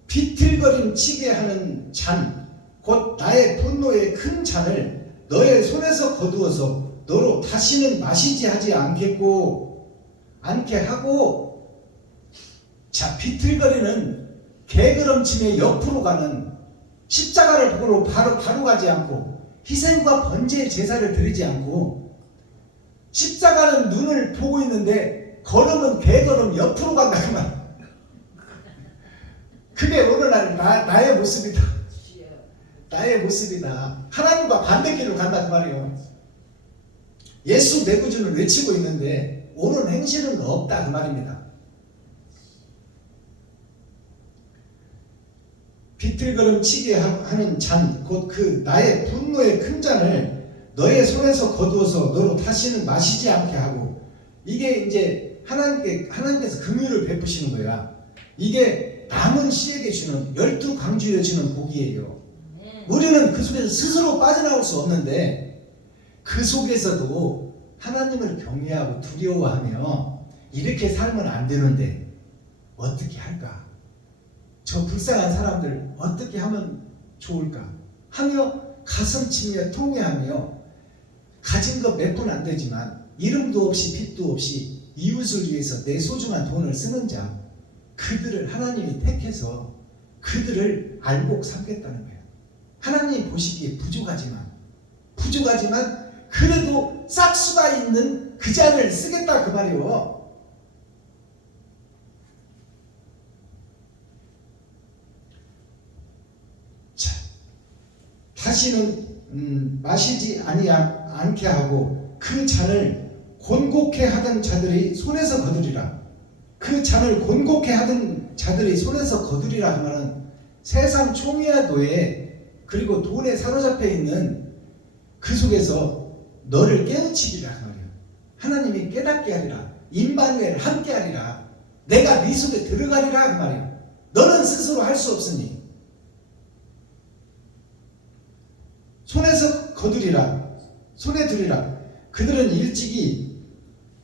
비틀거림 치게 하는 잔, 곧 나의 분노의 큰 잔을 너의 손에서 거두어서 너로 다시는 마시지 하지 않게 하고. 자, 비틀거리는 개걸음침의 옆으로 가는, 십자가를 보고 바로 가지 않고 희생과 번제의 제사를 드리지 않고, 십자가는 눈을 보고 있는데 걸음은 개걸음 옆으로 간다, 그 말. 그게 오늘날 나의 모습이다. 주여. 나의 모습이다. 하나님과 반대길로 간다, 그 말이에요. 예수 내 구주는 외치고 있는데 오는 행실은 없다, 그 말입니다. 비틀거름 치게 하는 잔, 곧 그 나의 분노의 큰 잔을 너의 손에서 거두어서 너로 다시는 마시지 않게 하고. 이게 이제 하나님께서 긍휼을 베푸시는 거야. 이게 남은 씨에게 주는, 12강주에 주는 복이에요. 아멘. 우리는 그 속에서 스스로 빠져나올 수 없는데, 그 속에서도 하나님을 경외하고 두려워하며 이렇게 살면 안 되는데 어떻게 할까? 저 불쌍한 사람들 어떻게 하면 좋을까? 하며 가슴 치며 통회하며, 가진 것 몇 푼 안 되지만 이름도 없이 빚도 없이 이웃을 위해서 내 소중한 돈을 쓰는 자, 그들을 하나님이 택해서 그들을 알곡 삼겠다는 거예요. 하나님 보시기에 부족하지만 그래도 싹수가 있는 그 잔을 쓰겠다, 그 말이에요. 자, 다시는 마시지 않게 하고 그 잔을 곤곡해 하던 자들이 손에서 거두리라. 그 잔을 곤곡해 하던 자들이 손에서 거두리라 하면은 세상 총애와 노예, 그리고 돈에 사로잡혀 있는 그 속에서 너를 깨우치리라 그 말이에요. 하나님이 깨닫게 하리라. 임마누엘 함께 하리라. 내가 네 속에 들어가리라 그 말이에요. 너는 스스로 할 수 없으니 손에서 거두리라. 손에 두리라. 그들은 일찍이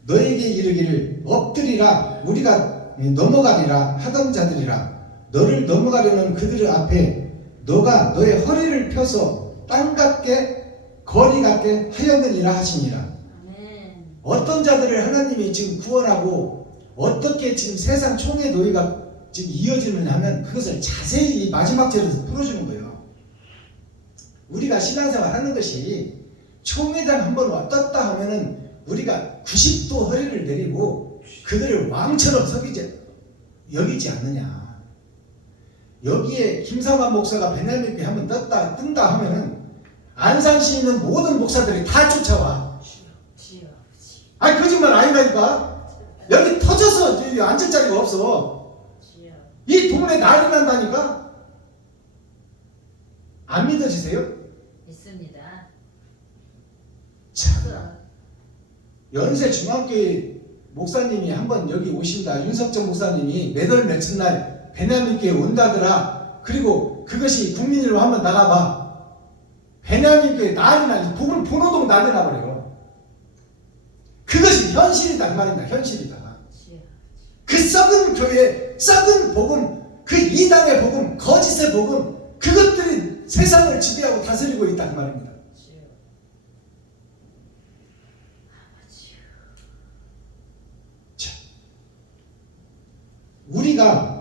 너에게 이르기를 엎드리라, 우리가 넘어가리라 하던 자들이라. 너를 넘어가려는 그들 앞에 너가 너의 허리를 펴서 땅 같게 거리 같게 하였느니라 하시니라. 아멘. 어떤 자들을 하나님이 지금 구원하고 어떻게 지금 세상 총의 노예가 지금 이어지느냐 하면 그것을 자세히 마지막 절에서 풀어주는 거예요. 우리가 신앙생활 하는 것이 총회장 한번 왔다 하면은 우리가 90도 허리를 내리고 그들을 왕처럼 여기지 않느냐. 여기에 김상환 목사가 베냐민교회 한번 뜬다 하면은 안산시에 있는 모든 목사들이 다 쫓아와. 주여. 아니 거짓말 아니라니까. 여기 터져서 앉을 자리가 없어. 주여. 이 동네 난리 난다니까. 안 믿어지세요? 믿습니다. 참, 연세 중앙교회 목사님이 한번 여기 오신다. 윤석정 목사님이 몇월 며칠 날 베냐민교회 온다더라. 그리고 그것이 국민으로 한번 나가봐. 베냐민 교회 난리나, 복음 본호동 난리 나버려요. 그것이 현실이다 그 말입니다. 현실이다. 주여. 그 썩은 교회, 썩은 복음, 그 이단의 복음, 거짓의 복음, 그것들이 세상을 지배하고 다스리고 있다 그 말입니다. 주여. 아버지요. 자, 우리가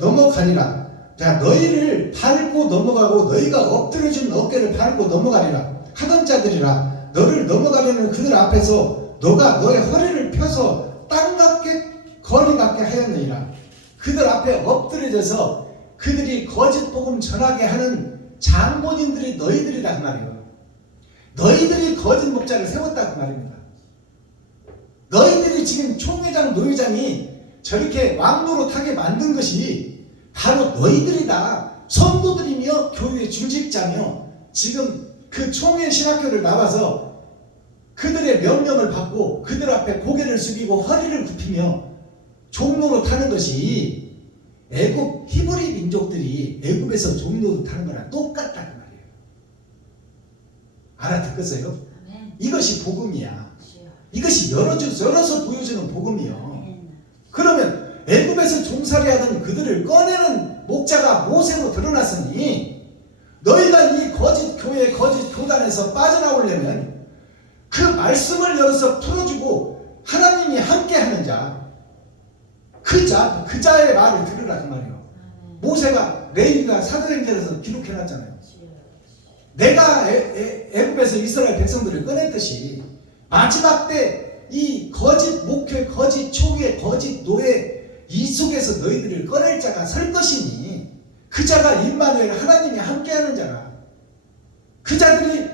넘어가리라. 자, 너희를 밟고 넘어가고 너희가 엎드려진 어깨를 밟고 넘어가리라 하던 자들이라. 너를 넘어가려는 그들 앞에서 너가 너의 허리를 펴서 땅같게 거리 같게 하였느니라. 그들 앞에 엎드려져서 그들이 거짓 복음 전하게 하는 장본인들이 너희들이다 그 말이에요. 너희들이 거짓 목자를 세웠다 그 말입니다. 너희들이 지금 총회장 노회장이 저렇게 왕노릇하게 만든 것이 바로 너희들이다. 성도들이며 교회 중직자며 지금 그 총회 신학교를 나와서 그들의 명령을 받고 그들 앞에 고개를 숙이고 허리를 굽히며 종노릇하는 것이 애굽 히브리 민족들이 애굽에서 종노릇하는 거랑 똑같다 그 말이에요. 알아듣겠어요? 아멘. 이것이 복음이야. 주여. 이것이 열어서 보여주는 복음이요. 아멘. 그러면 애굽에서 종살이하던 그들을 꺼내는 목자가 모세로 드러났으니 너희가 이 거짓 교회 거짓 교단에서 빠져나오려면 그 말씀을 열어서 풀어주고 하나님이 함께하는 자, 그 자의 말을 들으라 그 말이에요. 아멘. 모세가 레위기가 사도행전에서 기록해놨잖아요. 주여. 내가 애굽에서 이스라엘 백성들을 꺼냈듯이 마지막 때 이 거짓 목회, 거짓 초기의 거짓 노예 이 속에서 너희들을 꺼낼 자가 설 것이니 그 자가 임마누엘 하나님이 함께하는 자라. 그 자들이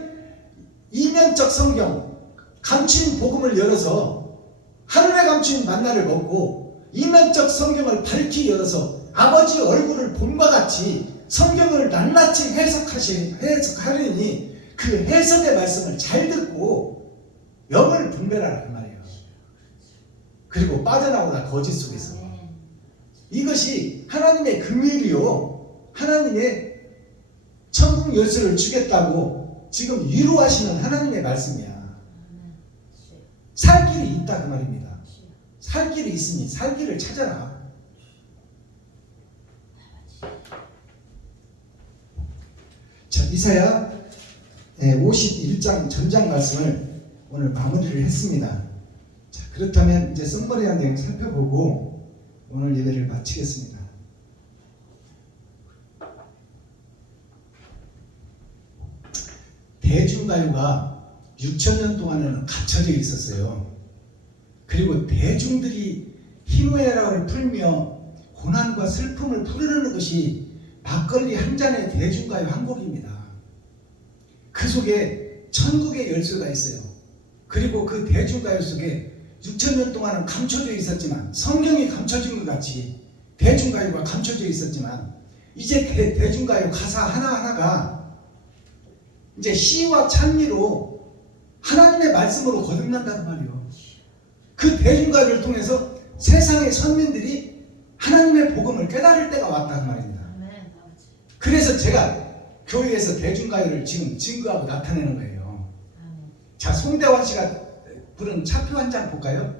이면적 성경 감추인 복음을 열어서 하늘에 감추인 만나를 먹고 이면적 성경을 밝히 열어서 아버지 얼굴을 봄과 같이 성경을 낱낱이 해석하려니 그 해석의 말씀을 잘 듣고 영을 분별하라 그 말이에요. 그리고 빠져나오라 거짓 속에서. 아멘. 이것이 하나님의 긍휼이요 하나님의 천국 열쇠를 주겠다고 지금 위로하시는 하나님의 말씀이야. 아멘. 주여. 살 길이 있다 그 말입니다. 주여. 살 길이 있으니 살 길을 찾아라. 자, 이사야 51장 전장 말씀을 오늘 마무리를 했습니다. 자, 그렇다면 이제 썸머리한 내용 살펴보고 오늘 예배를 마치겠습니다. 대중가요가 6,000년 동안에는 갇혀져 있었어요. 그리고 대중들이 희노애락을 풀며 고난과 슬픔을 부르는 것이 막걸리 한 잔의 대중가요 한 곡입니다. 그 속에 천국의 열쇠가 있어요. 그리고 그 대중가요 속에 6,000년 동안은 감춰져 있었지만 성경이 감춰진 것 같이 대중가요가 감춰져 있었지만 이제 대중가요 가사 하나하나가 이제 시와 찬미로 하나님의 말씀으로 거듭난다는 말이에요. 그 대중가요를 통해서 세상의 선민들이 하나님의 복음을 깨달을 때가 왔다는 말입니다. 아멘. 아버지. 그래서 제가 교회에서 대중가요를 지금 증거하고 나타내는 거예요. 아멘. 자, 송대환 씨가 부른 차표 한 장 볼까요?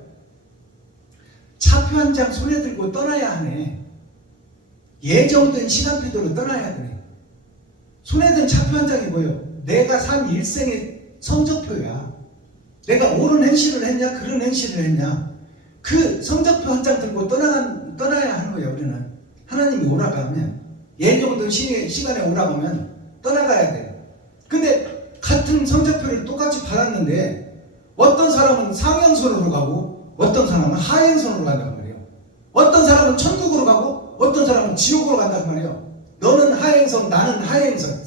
차표 한 장 손에 들고 떠나야 하네. 예정된 시간표대로 떠나야 되네. 손에 든 차표 한 장이 뭐예요? 내가 산 일생의 성적표야. 내가 옳은 행실을 했냐, 그런 행실을 했냐. 그 성적표 한 장 들고 떠나야 하는 거예요. 우리는 하나님이 오라고 하면 예정된 시간에 오라고 하면 떠나가야 돼요. 근데 같은 성적표를 똑같이 받았는데 어떤 사람은 상행선으로 가고 어떤 사람은 하행선으로 간다고 말이에요. 어떤 사람은 천국으로 가고 어떤 사람은 지옥으로 간다고 말이에요. 너는 하행선, 나는 하행선,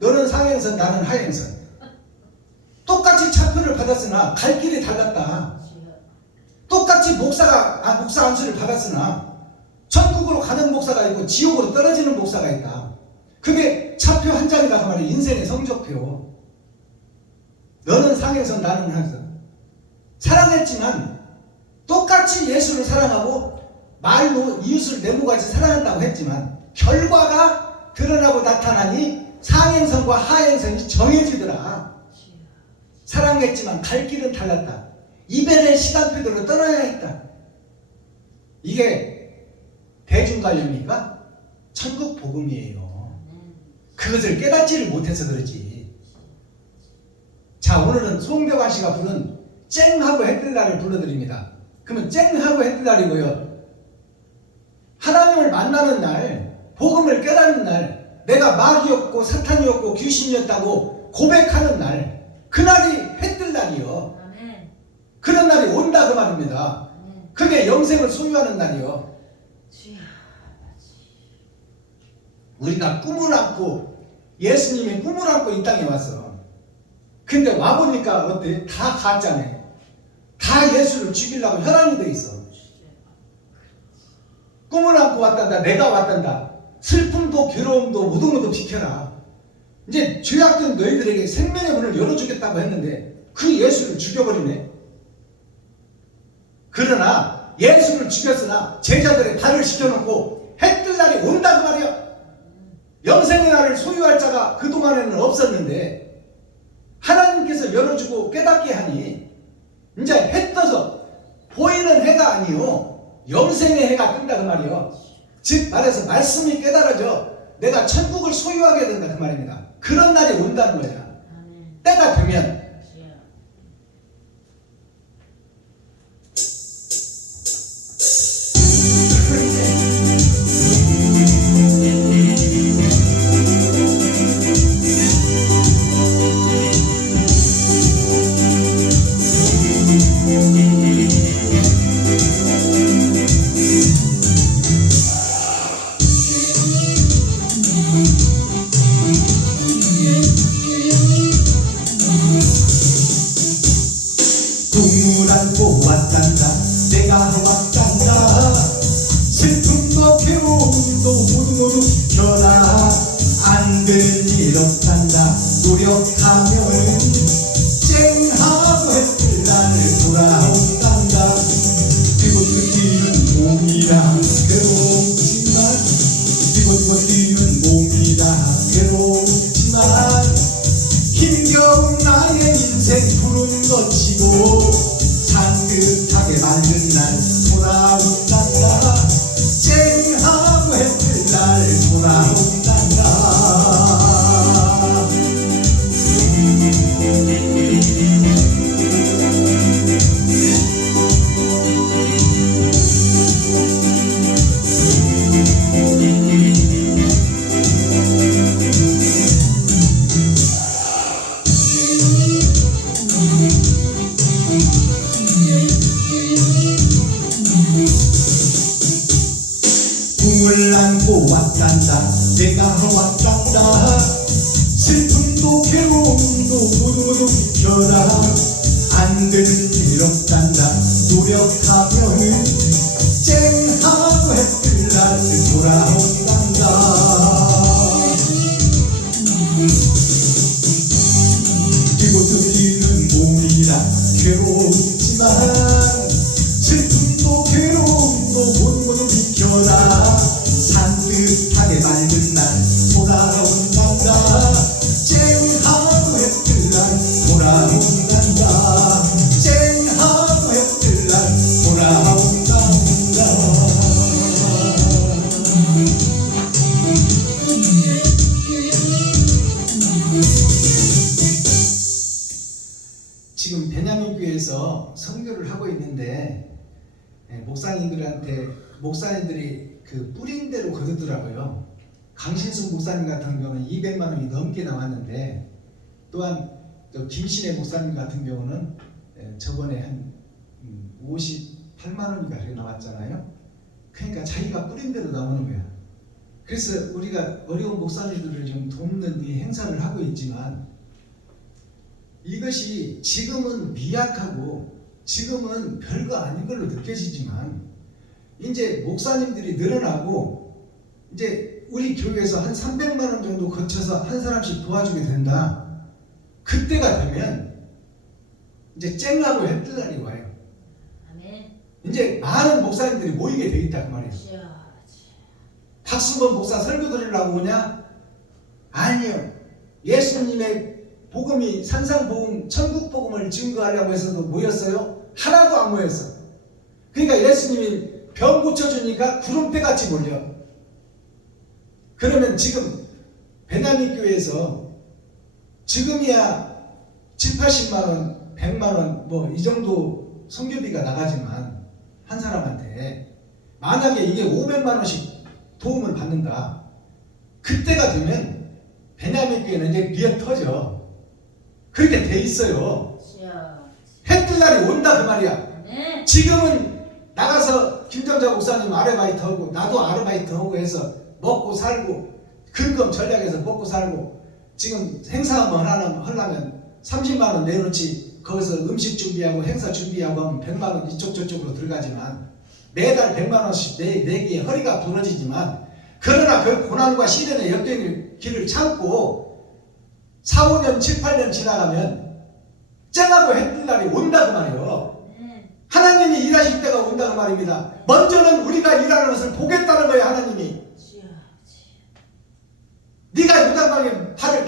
너는 상행선, 나는 하행선. 똑같이 차표를 받았으나 갈 길이 달랐다. 주여. 똑같이 목사 안수를 받았으나 천국으로 가는 목사가 있고 지옥으로 떨어지는 목사가 있다. 그게 차표 한 장이다 그 말이에요. 인생의 성적표. 너는 상행선, 나는 하행선. 사랑했지만 똑같이 예수를 사랑하고 말로 이웃을 내모같이 사랑한다고 했지만 결과가 드러나고 나타나니 상행선과 하행선이 정해지더라. 주여. 사랑했지만 갈 길은 달랐다. 이별의 시간표대로 떠나야 했다. 이게 대중관념입니까? 천국 복음이에요. 아멘. 그것을 깨닫지를 못해서 그러지. 자, 오늘은 송대관 씨가 부른 쨍하고 해뜰날을 불러드립니다. 그러면 쨍하고 해뜰날이고요. 하나님을 만나는 날, 복음을 깨닫는 날, 내가 마귀였고 사탄이었고 귀신이었다고 고백하는 날, 그날이 해뜰날이요. 아멘. 그런 날이 온다 그 말입니다. 아멘. 그게 영생을 소유하는 날이요. 주여. 우리가 꿈을 안고 예수님이 꿈을 안고 이 땅에 왔어. 근데 와보니까 어때? 다 가짜네. 다 예수를 죽이려고 혈안이 돼 있어. 꿈을 안고 왔단다. 내가 왔단다. 슬픔도 괴로움도 모든 것도 비켜라. 이제 죄악된 너희들에게 생명의 문을 열어주겠다고 했는데 그 예수를 죽여버리네. 그러나 예수를 죽였으나 제자들의 발을 시켜놓고 해 뜰 날이 온다 그 말이야. 영생의 날을 소유할 자가 그동안에는 없었는데 하나님께서 열어주고 깨닫게 하니 이제 해 떠서 보이는 해가 아니요 영생의 해가 뜬다 그 말이요. 즉 말해서 말씀이 깨달아져 내가 천국을 소유하게 된다 그 말입니다. 그런 날이 온다는 거야. 아멘. 때가 되면. 주여. 꿈을 안고 왔단다. 내가 왔단다. 슬픔도 괴로움도 모두 비켜라. 안 되는 일 없단다. 노력하면은 쨍하고 해뜰 날을 돌아온단다. 뛰고 뛰는 몸이라 괴롭지만 뛰고 뛰는 몸이라 괴롭지만 힘겨운 나의 인생 푸른 것이고 산뜻하게 맑은 날 돌아온단다. 쨍하고 해뜰 날 돌아온단다. 꿈을 안고 왔단다. 내가 왔단다. 슬픔도 괴로움도 모두 비켜라. 안 되는 일 없단다. 노력하면은 쨍하고 해뜰 날 돌아온단다. 뛰고 뛰는 몸이라 괴롭지만 슬픔도 괴로움도 모두 비켜라. 산뜻하게 맑은 날 돌아온단다. 쨍하고 해뜰 날 돌아온단다. 쨍하고 해뜰 날 돌아온단다. 지금 베냐민교회에서 선교를 하고 있는데 목사님들이 그 뿌린 대로 거두더라고요. 강신숙 목사님 같은 경우는 200만 원이 넘게 나왔는데 또한 김신혜 목사님 같은 경우는 저번에 한 58만 원인가 그렇게 나왔잖아요. 그러니까 자기가 뿌린 대로 나오는 거야. 그래서 우리가 어려운 목사님들을 좀 돕는 이 행사를 하고 있지만 이것이 지금은 미약하고 지금은 별거 아닌 걸로 느껴지지만 이제 목사님들이 늘어나고 이제 우리 교회에서 한 300만 원 정도 거쳐서 한 사람씩 도와주게 된다. 그때가 되면 이제 쨍하고 해뜰 날이 와요. 아멘. 이제 많은 목사님들이 모이게 돼 있다 그 말이에요. 박수범 목사 설교 드리려고 오냐? 아니요. 예수님의 복음이 산상복음, 천국복음을 증거하려고 해서도 모였어요? 하나도 안 모였어. 그러니까 예수님이 병 고쳐주니까 구름대같이 몰려. 그러면 지금 베나미 교회에서 지금이야 7, 80만원, 100만원 뭐 이 정도 선교비가 나가지만 한 사람한테 만약에 이게 500만원씩 도움을 받는다. 그때가 되면 베냐민 교회는 이제 미어 터져. 그렇게 돼 있어요. 해 뜰 날이 온다 그 말이야. 지금은 나가서 김정자 목사님 아르바이트 하고 나도 아르바이트 하고 해서 먹고 살고 근검 전략에서 먹고 살고 지금 행사 한번 하려면 30만원 내놓지 거기서 음식 준비하고 행사 준비하고 하면 100만원 이쪽 저쪽으로 들어가지만 매달 100만원씩 내기에 허리가 부러지지만 그러나 그 고난과 시련의 역경의 길을 참고 4, 5년, 7, 8년 지나가면 쨍하고 해뜰 날이 온다 그 말이에요. 하나님이 일하실 때가 온다 그 말입니다. 먼저는 우리가 일하는 것을 보겠다는 거예요. 하나님이. 네가 요단강에 발을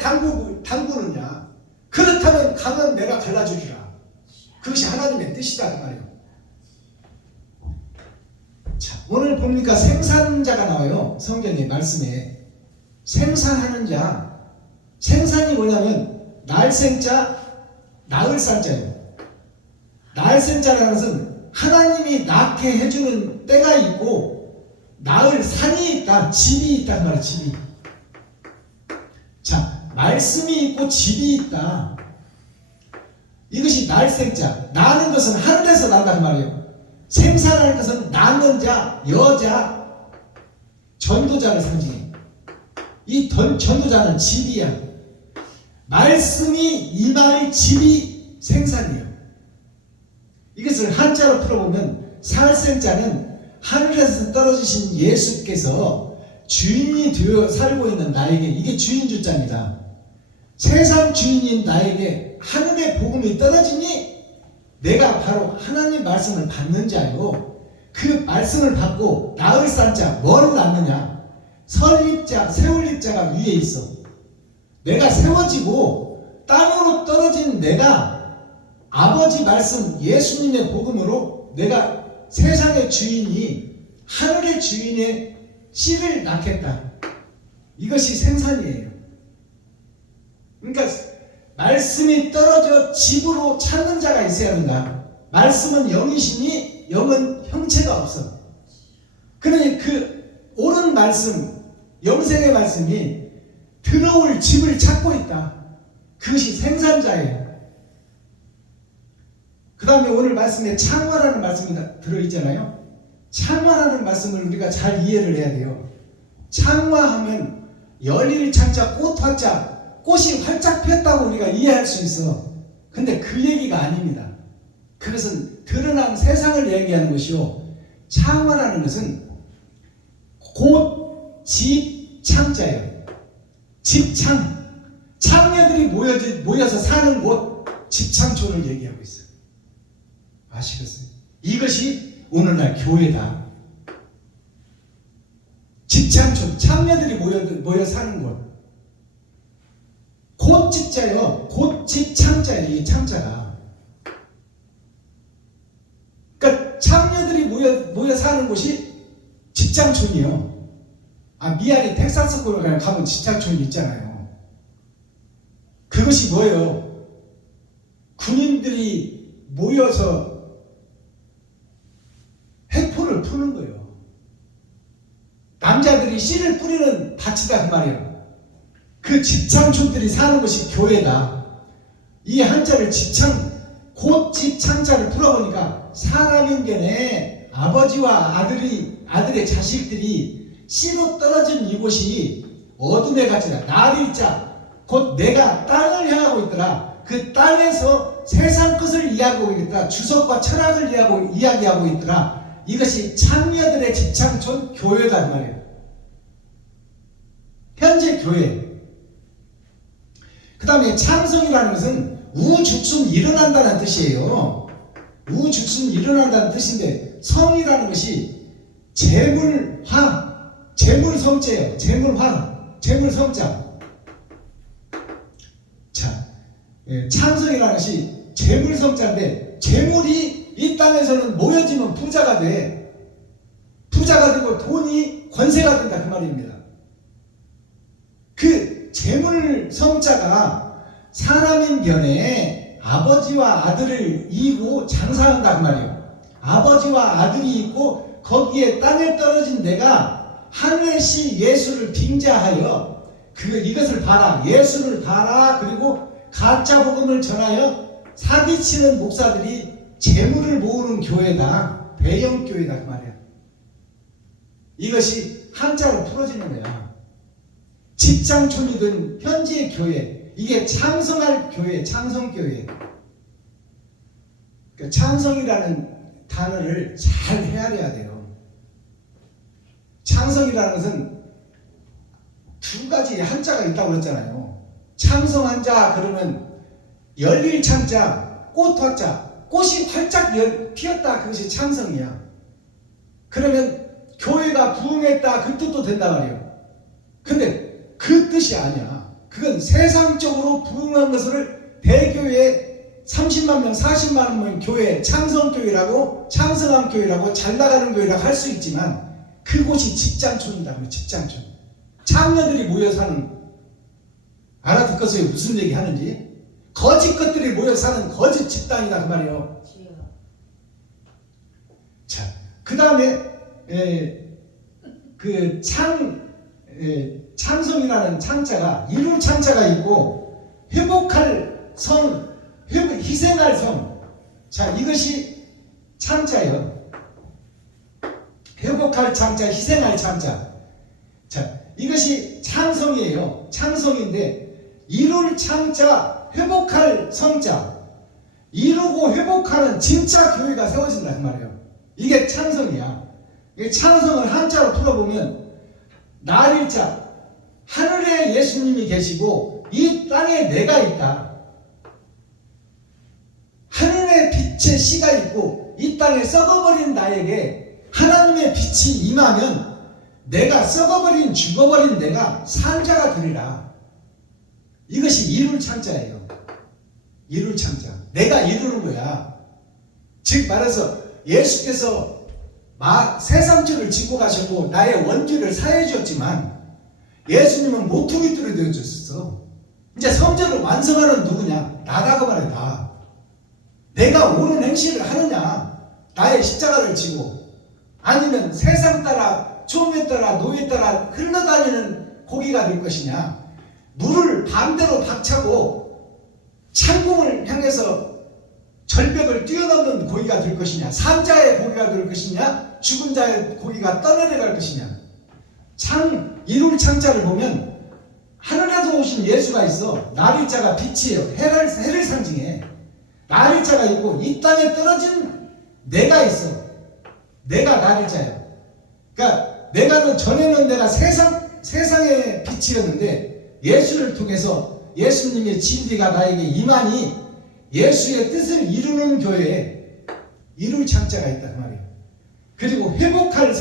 담그느냐. 그렇다면 강은 내가 갈라주리라. 그것이 하나님의 뜻이다 그 말이에요. 자, 오늘 보니까 생산자가 나와요. 성경의 말씀에. 생산하는 자. 생산이 뭐냐면 날생자, 나을산자예요. 나을산자라는 것은 하나님이 낳게 해주는 때가 있고 나을 산이 있다. 집이 있다 그 말이에요. 집이. 자, 말씀이 있고 집이 있다. 이것이 날생자. 나는 것은 하늘에서 난다 그 말이에요. 생산하는 것은 낳는 자, 여자, 전도자를 상징해. 이 전도자는 집이야. 말씀이 임할 집이 생산이에요. 이것을 한자로 풀어보면 살생자는 하늘에서 떨어지신 예수께서 주인이 되어 살고 있는 나에게, 이게 주인주자입니다. 세상 주인인 나에게 하늘의 복음이 떨어지니 내가 바로 하나님 말씀을 받는 자요. 그 말씀을 받고 나을 산자, 뭘 낳느냐? 설립자, 세울립자가 위에 있어. 내가 세워지고 땅으로 떨어진 내가 아버지 말씀 예수님의 복음으로 내가 세상의 주인이 하늘의 주인의 씨를 낳겠다. 이것이 생산이에요. 그러니까 말씀이 떨어져 집으로 찾는 자가 있어야 한다. 말씀은 영이시니 영은 형체가 없어. 그러니 그 옳은 말씀, 영생의 말씀이 들어올 집을 찾고 있다. 그것이 생산자예요. 그 다음에 오늘 말씀에 창화라는 말씀이 들어있잖아요. 창화라는 말씀을 우리가 잘 이해를 해야 돼요. 창화하면 열릴 창자, 꽃 화자, 꽃이 활짝 폈다고 우리가 이해할 수 있어. 근데 그 얘기가 아닙니다. 그것은 드러난 세상을 얘기하는 것이요. 창화라는 것은 곧 집 창자예요. 집창. 창녀들이 모여서 사는 곳 집창촌을 얘기하고 있어요. 아시겠어요? 이것이 오늘날 교회다. 집창촌. 창녀들이 모여 사는 곳. 곧집자요. 곧집창자예요. 이 창자가. 그러니까 창녀들이 모여 사는 곳이 집창촌이요. 미아리 텍사스코로 가면 집창촌이 있잖아요. 그것이 뭐예요? 군인들이 모여서 해포를 푸는 거예요. 남자들이 씨를 뿌리는 밭이다 그 말이에요. 그 집창촌들이 사는 것이 교회다. 이 한자를 집창, 곧 집창자를 풀어보니까 사람인견에 아버지와 아들의 자식들이 씨로 떨어진 이곳이 어둠의 가치다. 날일자, 곧 내가 땅을 향하고 있더라. 그 땅에서 세상 것을 이야기하고 있더라. 주석과 철학을 이야기하고 있더라. 이것이 창녀들의 집창촌 교회다 말이에요. 현재 교회. 그 다음에 창성이라는 것은 우죽순 일어난다는 뜻이에요. 우죽순 일어난다는 뜻인데 성이라는 것이 재물화, 재물성자예요. 재물화, 재물성자. 자, 창성이라는 것이 재물성자인데, 재물이 이 땅에서는 모여지면 부자가 돼. 부자가 되고 돈이 권세가 된다, 그 말입니다. 그 재물성자가 사람인 변에 아버지와 아들을 이고 장사한다, 그 말이에요. 아버지와 아들이 있고 거기에 땅에 떨어진 내가 하늘의 시 예수를 빙자하여 이것을 봐라, 예수를 봐라. 그리고 가짜 복음을 전하여 사기치는 목사들이 재물을 모으는 교회다, 배영교회다, 그 말이야. 이것이 한자로 풀어지는 거야. 집장촌이든 현지의 교회, 이게 창성할 교회, 창성교회. 그러니까 창성이라는 단어를 잘 헤아려야 돼요. 창성이라는 것은 두 가지 한자가 있다고 그랬잖아요. 창성 한자 그러면 열릴 창자, 꽃 화자, 꽃이 활짝 피었다, 그것이 창성이야. 그러면 교회가 부흥했다, 그 뜻도 된단 말이에요. 근데 그 뜻이 아니야. 그건 세상적으로 부흥한 것을 대교회 30만 명, 40만 명 교회, 창성교회라고, 창성한 교회라고, 잘 나가는 교회라고 할 수 있지만 그곳이 집장촌이다. 집장촌. 창녀들이 모여 사는, 알아듣겠어요? 무슨 얘기 하는지? 거짓 것들이 모여 사는 거짓 집단이다, 그 말이에요. 주여. 자, 그 다음에 창성이라는 창자가, 이룰 창자가 있고, 회복할 성, 희생할 성. 자, 이것이 창자예요. 회복할 창자, 희생할 창자. 자, 이것이 창성이에요. 창성인데, 이룰 창자, 회복할 성자. 이루고 회복하는 진짜 교회가 세워진다, 그 말이에요. 이게 창성이야. 이 창성을 한자로 풀어보면, 날일자, 하늘에 예수님이 계시고 이 땅에 내가 있다. 하늘의 빛의 씨가 있고 이 땅에 썩어버린 나에게 하나님의 빛이 임하면 내가 썩어버린, 죽어버린 내가 산자가 되리라. 이것이 이룰 창자예요. 이룰 창자. 내가 이루는 거야. 즉 말해서 예수께서 세상죄를 짓고 가셨고 나의 원죄를 사해 주었지만 예수님은 모퉁이돌이 되어주셨어. 이제 성전을 완성하는 누구냐? 나라고 말해. 나. 내가 옳은 행실을 하느냐? 나의 십자가를 지고, 아니면 세상 따라, 총에 따라, 노에 따라 흘러다니는 고기가 될 것이냐? 물을 반대로 박차고 창궁을 향해서 절벽을 뛰어넘는 고기가 될 것이냐? 산자의 고기가 될 것이냐? 죽은 자의 고기가 떠내려갈 것이냐? 이룰 창자를 보면 하늘에서 오신 예수가 있어. 날일자가 빛이에요. 해를 상징해. 날일자가 있고 이 땅에 떨어진 내가 있어. 내가 날일자예요. 그러니까 내가 전에는 내가 세상의 빛이었는데 예수를 통해서 예수님의 진리가 나에게 임하니 예수의 뜻을 이루는 교회에 이룰 창자가 있다, 그 말이에요. 그리고 회복할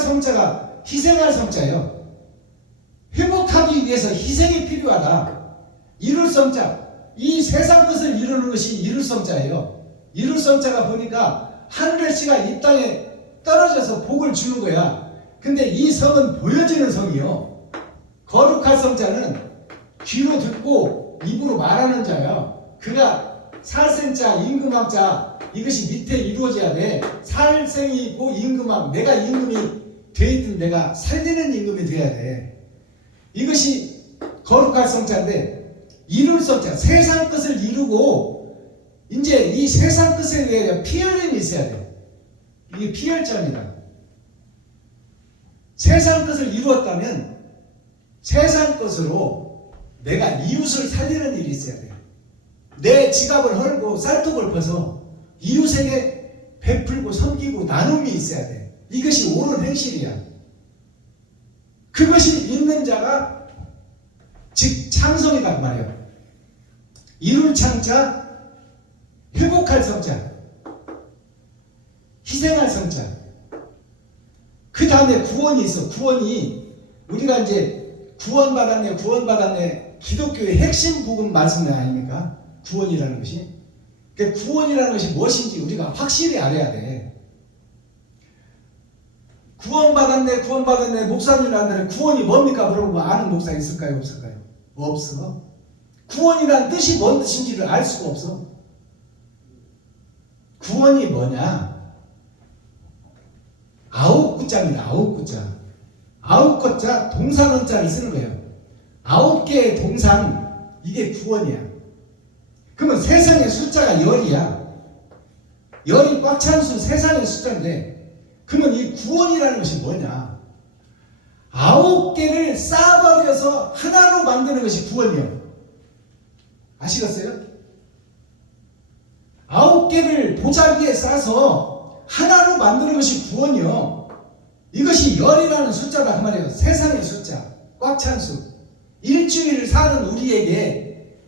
성자가 희생할 성자예요. 회복하기 위해서 희생이 필요하다. 이룰 성자, 이 세상 것을 이루는 것이 이룰 성자예요. 이룰 성자가 보니까 하늘의 씨가 이 땅에 떨어져서 복을 주는 거야. 근데 이 성은 보여지는 성이요. 거룩할 성자는 귀로 듣고 입으로 말하는 자야. 그가 살생자, 임금왕자, 이것이 밑에 이루어져야 돼. 살생이 있고 임금왕, 내가 임금이 돼 있든 내가 살리는 임금이 돼야 돼. 이것이 거룩할 성자인데, 이룰 성자, 세상 것을 이루고 이제 이 세상 것에 대해 피 흘림이 있어야 돼. 이게 피혈자입니다. 세상 것을 이루었다면 세상 것으로 내가 이웃을 살리는 일이 있어야 돼. 내 지갑을 헐고 쌀떡을 벗어 이웃에게 베풀고 섬기고 나눔이 있어야 돼. 이것이 옳은 행실이야. 그것이 있는 자가 즉 창성이다 그 말이에요. 이룰 창자, 회복할 성자. 희생할 성자. 그 다음에 구원이 있어. 구원이 우리가 이제 구원받았네. 기독교의 핵심 복음 말씀 아닙니까? 구원이라는 것이. 그 구원이라는 것이 무엇인지 우리가 확실히 알아야 돼. 구원받았네. 목사님한테 구원이 뭡니까? 물어보면 아는 목사 있을까요? 없을까요? 없어. 구원이란 뜻이 뭔 뜻인지를 알 수가 없어. 구원이 뭐냐? 9구자입니다. 9구자. 9구자 동사원자를 쓰는 거예요. 9개의 동상, 이게 구원이야. 그러면 세상의 숫자가 10이야. 10이 꽉 찬 수 세상의 숫자인데, 그러면 이 구원이라는 것이 뭐냐? 9개를 쌓아버려서 하나로 만드는 것이 구원이요. 아시겠어요? 9개를 보자기에 싸서 하나로 만드는 것이 구원이요. 이것이 열이라는 숫자다 그 말이에요. 세상의 숫자, 꽉 찬 수. 일주일을 사는 우리에게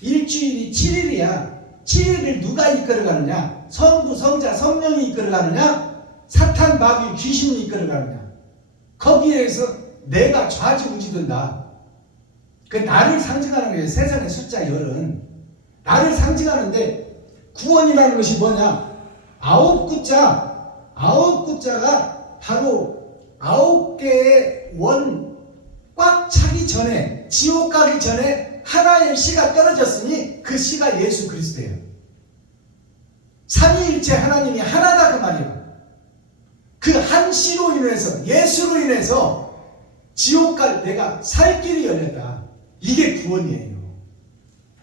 일주일이 7일이야. 7일을 누가 이끌어가느냐? 성부, 성자, 성령이 이끌어가느냐? 사탄, 마귀, 귀신이 이끌어가느냐? 거기에서 내가 좌지우지된다. 그 나를 상징하는 거예요. 세상의 숫자 열은 나를 상징하는데, 구원이라는 것이 뭐냐? 9구자가 바로 9개의 원 꽉 차기 전에, 지옥 가기 전에 하나의 씨가 떨어졌으니 그 씨가 예수 그리스도예요. 삼위일체 하나님이 하나다 그 말이에요. 그 한 씨로 인해서, 예수로 인해서 지옥 갈 내가 살 길이 열렸다. 이게 구원이에요.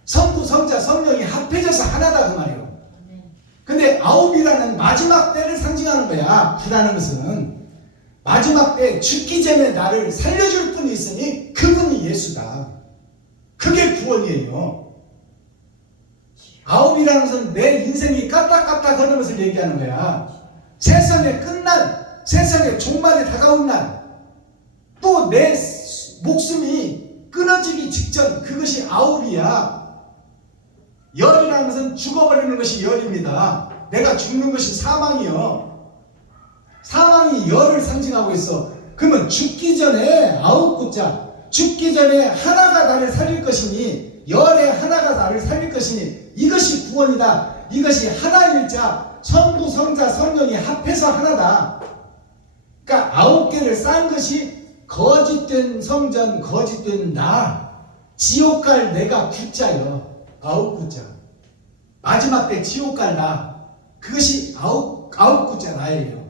성부, 성자, 성령이 합해져서 하나다 그 말이에요. 근데 9이라는 마지막 때를 상징하는 거야. 9라는 것은 마지막 때 죽기 전에 나를 살려줄 분이 있으니 그분이 예수다. 그게 구원이에요. 9이라는 것은 내 인생이 까딱까딱 하는 것을 얘기하는 거야. 세상의 끝날, 세상의 종말이 다가온 날, 또 내 목숨이 끊어지기 직전, 그것이 9이야. 열이라는 것은 죽어버리는 것이 열입니다. 내가 죽는 것이 사망이요. 사망이 열을 상징하고 있어. 그러면 죽기 전에 9구자, 죽기 전에 하나가 나를 살릴 것이니, 열의 하나가 나를 살릴 것이니, 이것이 구원이다. 이것이 하나일자, 성부, 성자, 성령이 합해서 하나다. 그러니까 9개를 쌓은 것이 거짓된 성전, 거짓된 나, 지옥 갈 내가 구자요. 9구자. 마지막 때 지옥 갈 나. 그것이 9구자 나예요.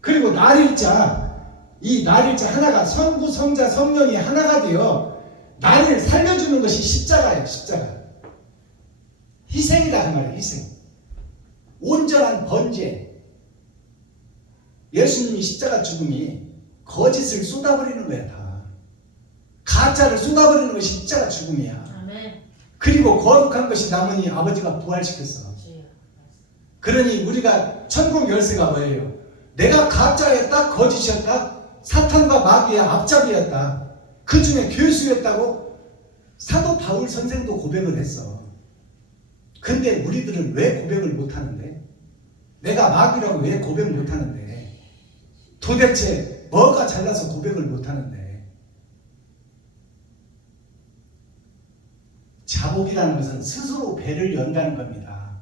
그리고 날일자. 이 날일자 하나가 성부, 성자, 성령이 하나가 되어 나를 살려주는 것이 십자가예요. 십자가. 희생이다 그 말이에요. 희생. 온전한 번제. 예수님이 십자가 죽음이 거짓을 쏟아버리는 거야 다. 가짜를 쏟아버리는 것이 십자가 죽음이야. 그리고 거룩한 것이 남으니 아버지가 부활시켰어. 그러니 우리가 천국 열쇠가 뭐예요? 내가 가짜였다, 거짓이었다, 사탄과 마귀의 앞잡이였다, 그 중에 교수였다고 사도 바울 선생도 고백을 했어. 근데 우리들은 왜 고백을 못하는데? 내가 마귀라고 왜 고백을 못하는데? 도대체 뭐가 잘나서 고백을 못하는데? 자복이라는 것은 스스로 배를 연다는 겁니다.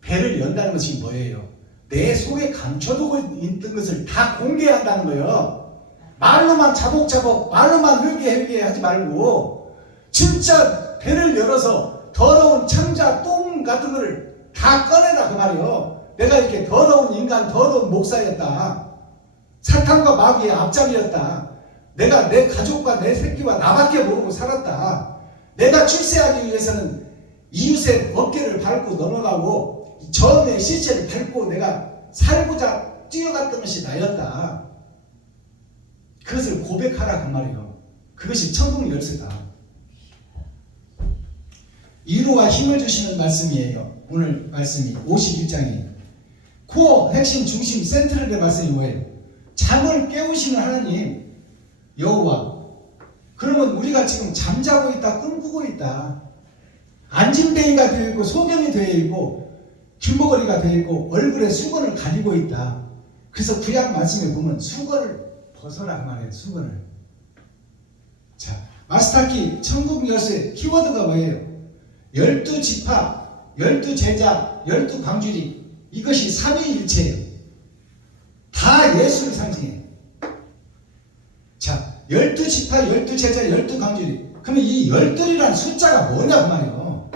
배를 연다는 것이 뭐예요? 내 속에 감춰두고 있던 것을 다 공개한다는 거예요. 말로만 자복자복, 말로만 회개 하지 말고 진짜 배를 열어서 더러운 창자, 똥 같은 거를 다 꺼내라 그 말이에요. 내가 이렇게 더러운 인간, 더러운 목사였다. 사탄과 마귀의 앞잡이였다. 내가 내 가족과 내 새끼와 나밖에 모르고 살았다. 내가 출세하기 위해서는 이웃의 어깨를 밟고 넘어가고 전의 시체를 밟고 내가 살고자 뛰어갔던 것이 나였다. 그것을 고백하라 그 말이에요. 그것이 천국 열쇠다. 위로와 힘을 주시는 말씀이에요. 오늘 말씀이 51장이에요. 코어 핵심 중심 센트럴의 말씀이 뭐예요? 잠을 깨우시는 하나님 여호와. 그러면 우리가 지금 잠자고 있다, 꿈꾸고 있다, 안진뱅이가 되어 있고 소경이 되어 있고 길목걸이가 되어 있고 얼굴에 수건을 가리고 있다. 그래서 구약 말씀에 보면 수건을 벗어라 말이에요. 수건을. 자, 마스터키 천국 열쇠 키워드가 뭐예요? 12지파, 12제자, 12광주리. 이것이 삼위일체예요. 다 예수를 상징해요. 자, 12지파, 12제자, 12광주리. 그러면 이 12이라는 숫자가 뭐냐 그 말이에요.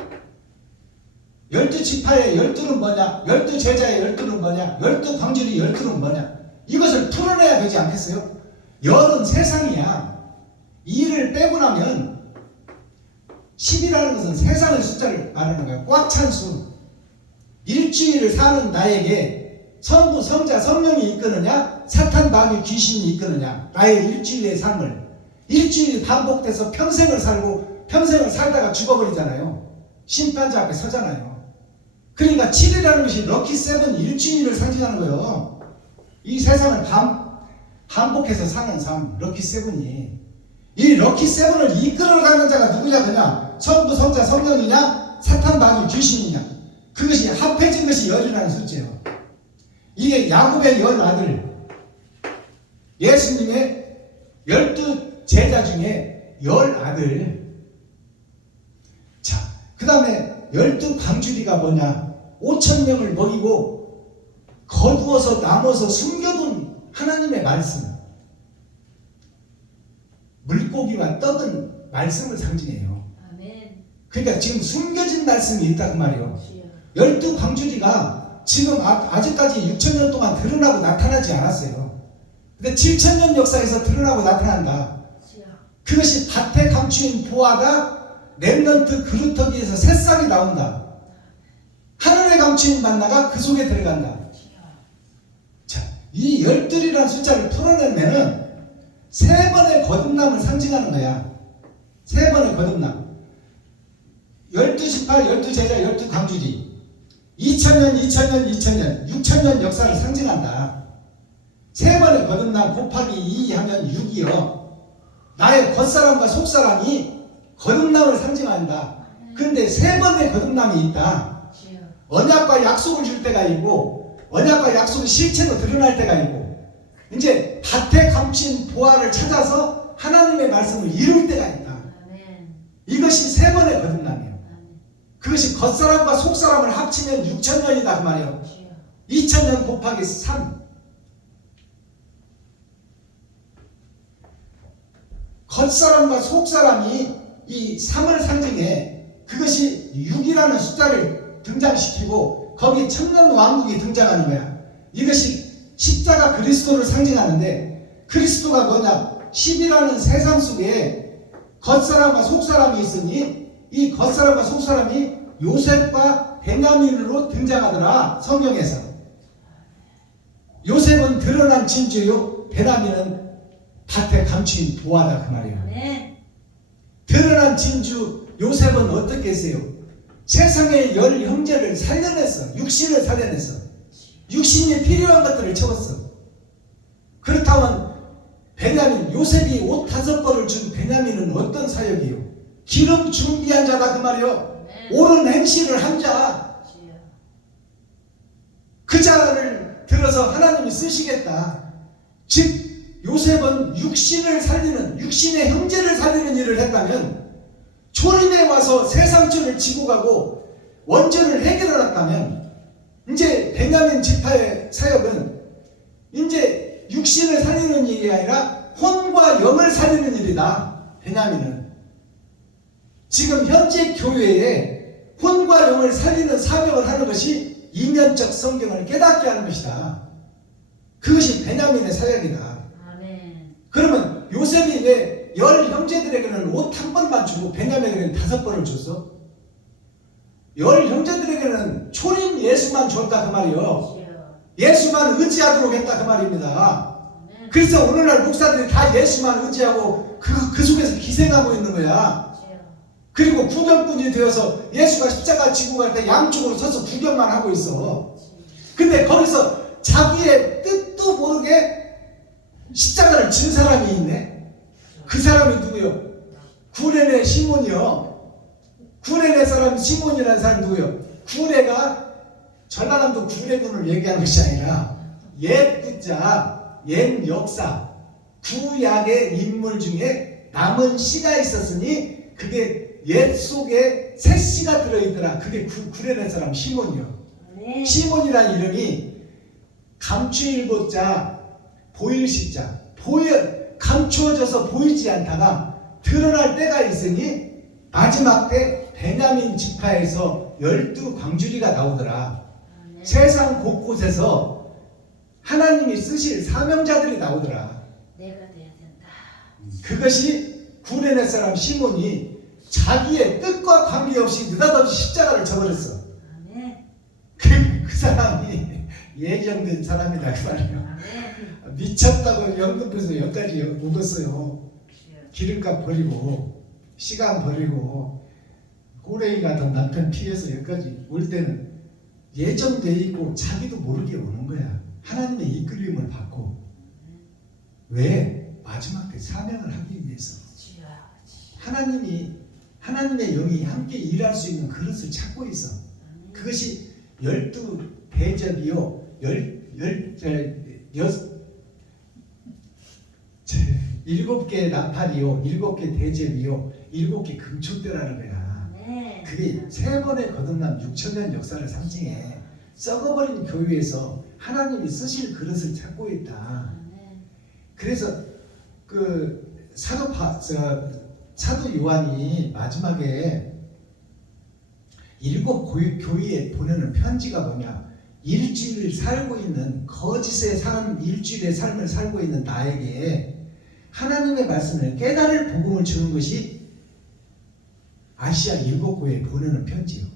12지파의 12는 뭐냐? 12제자의 12는 뭐냐? 12광주리 12는 뭐냐? 이것을 풀어내야 되지 않겠어요? 열은 세상이야. 2를 빼고 나면 10이라는 것은 세상의 숫자를 말하는 거야. 꽉 찬 수. 일주일을 사는 나에게 성부, 성자, 성령이 이끄느냐? 사탄, 마귀, 귀신이 이끄느냐? 나의 일주일의 삶을. 일주일이 반복돼서 평생을 살고 평생을 살다가 죽어버리잖아요. 심판자 앞에 서잖아요. 그러니까 7이라는 것이 럭키 세븐 일주일을 상징하는 거예요. 이 세상을 반복해서 사는 삶, 럭키 세븐이. 이 럭키 세븐을 이끌어가는 자가 누구냐 그냐? 성부, 성자, 성령이냐? 사탄, 마귀, 귀신이냐? 그것이 합해진 것이 열이라는 숫자예요. 이게 야곱의 10아들, 예수님의 12제자 중에 10아들. 자, 그 다음에 12광주리가 뭐냐? 5,000명을 먹이고 거두어서 나눠서 숨겨둔 하나님의 말씀. 물고기와 떡은 말씀을 상징해요. 아멘. 그러니까 지금 숨겨진 말씀이 있다 그 말이에요. 주여. 12광주리가 지금 아직까지 6,000년 동안 드러나고 나타나지 않았어요. 근데 7,000년 역사에서 드러나고 나타난다. 주여. 그것이 밭에 감추인 보화가 렘넌트 그루터기에서 새싹이 나온다. 하늘에 감추인 만나가 그 속에 들어간다. 주여. 자, 이 12이라는 숫자를 풀어내면은 세 번의 거듭남을 상징하는 거야. 세 번의 거듭남. 12지파, 12제자, 12광주리. 2000년, 2000년, 2000년, 6000년 역사를 상징한다. 세 번의 거듭남 곱하기 2 하면 6이요. 나의 겉사람과 속사람이 거듭남을 상징한다. 근데 세 번의 거듭남이 있다. 주여. 언약과 약속을 줄 때가 있고 언약과 약속이 실체로 드러날 때가 있고 이제 밭에 감춘 보화를 찾아서 하나님의 말씀을 이룰 때가 있다. 아멘. 이것이 세 번의 거듭남이에요. 아멘. 그것이 겉사람과 속사람을 합치면 6,000년이다 그 말이에요. 주여. 2000년 곱하기 3. 겉사람과 속사람이 이 3을 상징해. 그것이 6이라는 숫자를 등장시키고 거기 천년왕국이 등장하는 거야. 이것이 십자가 그리스도를 상징하는데 그리스도가 뭐냐? 10이라는 세상 속에 겉사람과 속사람이 있으니 이 겉사람과 속사람이 요셉과 베냐민으로 등장하더라. 성경에서. 요셉은 드러난 진주요, 베냐민은 밭에 감추인 보화다 그 말이에요. 아멘. 드러난 진주 요셉은 어떻게 했어요? 세상의 10 형제를 살려냈어. 육신을 살려냈어. 육신이 필요한 것들을 채웠어. 그렇다면 베냐민, 요셉이 옷 5벌을 준 베냐민은 어떤 사역이요? 기름 준비한 자다 그 말이요. 옳은 행실을 한 자. 주여. 그 자를 들어서 하나님이 쓰시겠다. 즉 요셉은 육신을 살리는, 육신의 형제를 살리는 일을 했다면 초림에 와서 세상죄를 지고 가고 원죄를 해결해놨다면 이제 베냐민 지파의 사역은 이제 육신을 살리는 일이 아니라 혼과 영을 살리는 일이다. 베냐민은 지금 현재 교회에 혼과 영을 살리는 사명을 하는 것이 이면적 성경을 깨닫게 하는 것이다. 그것이 베냐민의 사역이다. 아멘. 그러면 요셉이 왜 10 형제들에게는 옷 1번만 주고 베냐민에게는 5번을 줬어? 10 형제들에게는 초림 예수만 줬다 그 말이요. 주여. 예수만 의지하도록 했다 그 말입니다. 아멘. 그래서 오늘날 목사들이 다 예수만 의지하고 그 속에서 기생하고 있는 거야. 주여. 그리고 구경꾼이 되어서 예수가 십자가 지고 갈 때 양쪽으로 서서 구경만 하고 있어. 근데 거기서 자기의 뜻도 모르게 십자가를 진 사람이 있네. 그 사람이 누구요? 구레네 시몬이요. 구레네 사람 시몬이라는 사람 누구요? 구레가 전라남도 구례군을 얘기하는 것이 아니라 옛 구자, 옛 역사, 구약의 인물 중에 남은 시가 있었으니 그게 옛 속에 새 시가 들어있더라. 그게 구례의 사람 시몬이요. 아멘. 시몬이라는 이름이 감추일보자, 보일시자, 감추어져서 보이지 않다가 드러날 때가 있으니 마지막 때 베냐민 지파에서 12광주리가 나오더라. 아멘. 세상 곳곳에서 하나님이 쓰실 사명자들이 나오더라. 내가 돼야 된다. 그것이 구레네 사람 시몬이 자기의 뜻과 관계없이 느닷없이 십자가를 져버렸어. 아멘. 그 사람이 예정된 사람이다 그 말이에요. 아멘. 미쳤다고 영등포에서 여기까지 오겠어요. 기름값 버리고 시간 버리고 꼬레이 같은 남편 피해서 여기까지 올 때는 예정돼 있고 자기도 모르게 오는 거야. 하나님의 이끌림을 받고. 왜? 마지막 때 사명을 하기 위해서. 주여. 하나님의 영이 함께 일할 수 있는 그릇을 찾고 있어. 그것이 12대접이요 7개 나팔이요 7개 대접이요 7개 금초대라는 거야. 아멘. 그게 세 번의 거듭남 6천년 역사를 상징해. 썩어버린 교회에서 하나님이 쓰실 그릇을 찾고 있다. 아멘. 그래서 그 사도 요한이 마지막에 7 교회에 보내는 편지가 뭐냐? 일주일을 살고 있는 거짓의 삶, 일주일의 삶을 살고 있는 나에게 하나님의 말씀을 깨달을 복음을 주는 것이 아시아 7 교회에 보내는 편지요.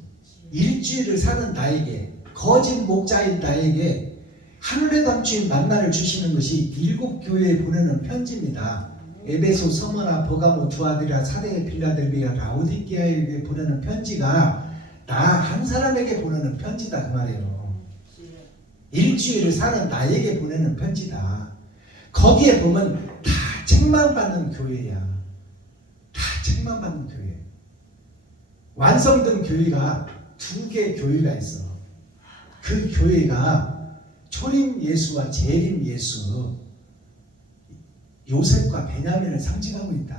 일주일을 사는 나에게, 거짓 목자인 나에게 하늘에 감추인 만나를 주시는 것이 7 교회에 보내는 편지입니다. 에베소, 서머나, 버가모, 두아디라, 사대, 빌라델비아, 라오디게아에게 보내는 편지가 나 한 사람에게 보내는 편지다 그 말이에요. 일주일을 사는 나에게 보내는 편지다. 거기에 보면 다 책만 받는 교회야. 다 책만 받는 교회. 완성된 교회가 2개 교회가 있어. 그 교회가 초림 예수와 재림 예수, 요셉과 베냐민을 상징하고 있다.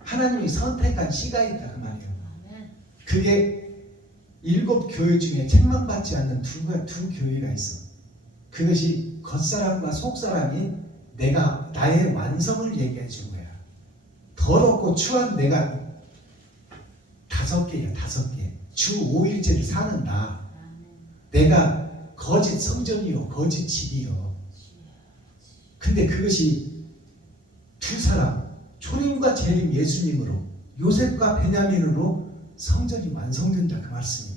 하나님이 선택한 씨가 있다 그 말이에요. 그게 7 교회 중에 책만 받지 않는 두 교회가 있어. 그것이 겉사람과 속사람이 나의 완성을 얘기해 준 거야. 더럽고 추한 내가 5개야. 5개. 주 5일째를 사는 나. 내가 거짓 성전이요 거짓 집이요. 근데 그것이 2 사람, 초림과 재림 예수님으로, 요셉과 베냐민으로 성전이 완성된다 그 말씀입니다.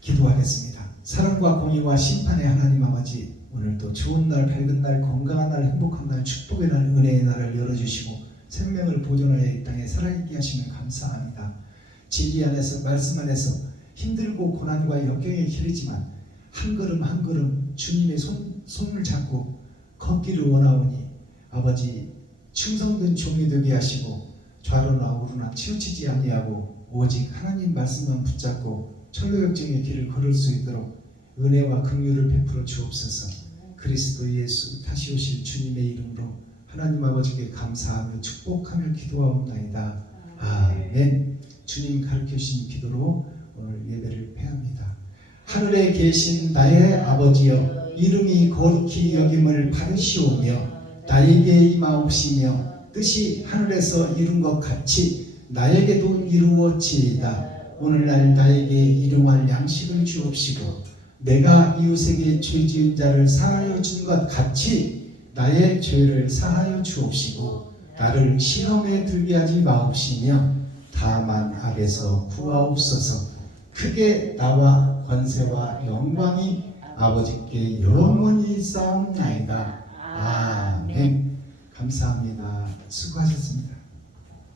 기도하겠습니다. 사랑과 공의와 심판의 하나님 아버지, 오늘도 좋은 날, 밝은 날, 건강한 날, 행복한 날, 축복의 날, 은혜의 날을 열어주시고 생명을 보존하여 이 땅에 살아있게 하시면 감사합니다. 진리 안에서, 말씀 안에서 힘들고 고난과 역경에 길이지만 한 걸음 한 걸음 주님의 손을 잡고 걷기를 원하오니 아버지 충성된 종이 되게 하시고 좌로나 우로나 치우치지 아니하고 오직 하나님 말씀만 붙잡고 천로역정의 길을 걸을 수 있도록 은혜와 긍휼을 베풀어 주옵소서. 그리스도 예수 다시 오실 주님의 이름으로 하나님 아버지께 감사하며 축복하며 기도하옵나이다. 아멘. 주님 가르쳐 주신 기도로 오늘 예배를 폐합니다. 하늘에 계신 나의 아버지여, 이름이 거룩히 여김을 받으시오며 나에게 임하옵시며 뜻이 하늘에서 이룬 것 같이 나에게도 이루어지이다. 오늘날 나에게 일용할 양식을 주옵시고 내가 이웃에게 죄 지은 자를 사하여 준 것 같이 나의 죄를 사하여 주옵시고 나를 시험에 들게 하지 마옵시며 다만 악에서 구하옵소서. 크게 나와 권세와 영광이 아버지께 영원히 쌓옵나이다. 아멘. 감사합니다. 수고하셨습니다.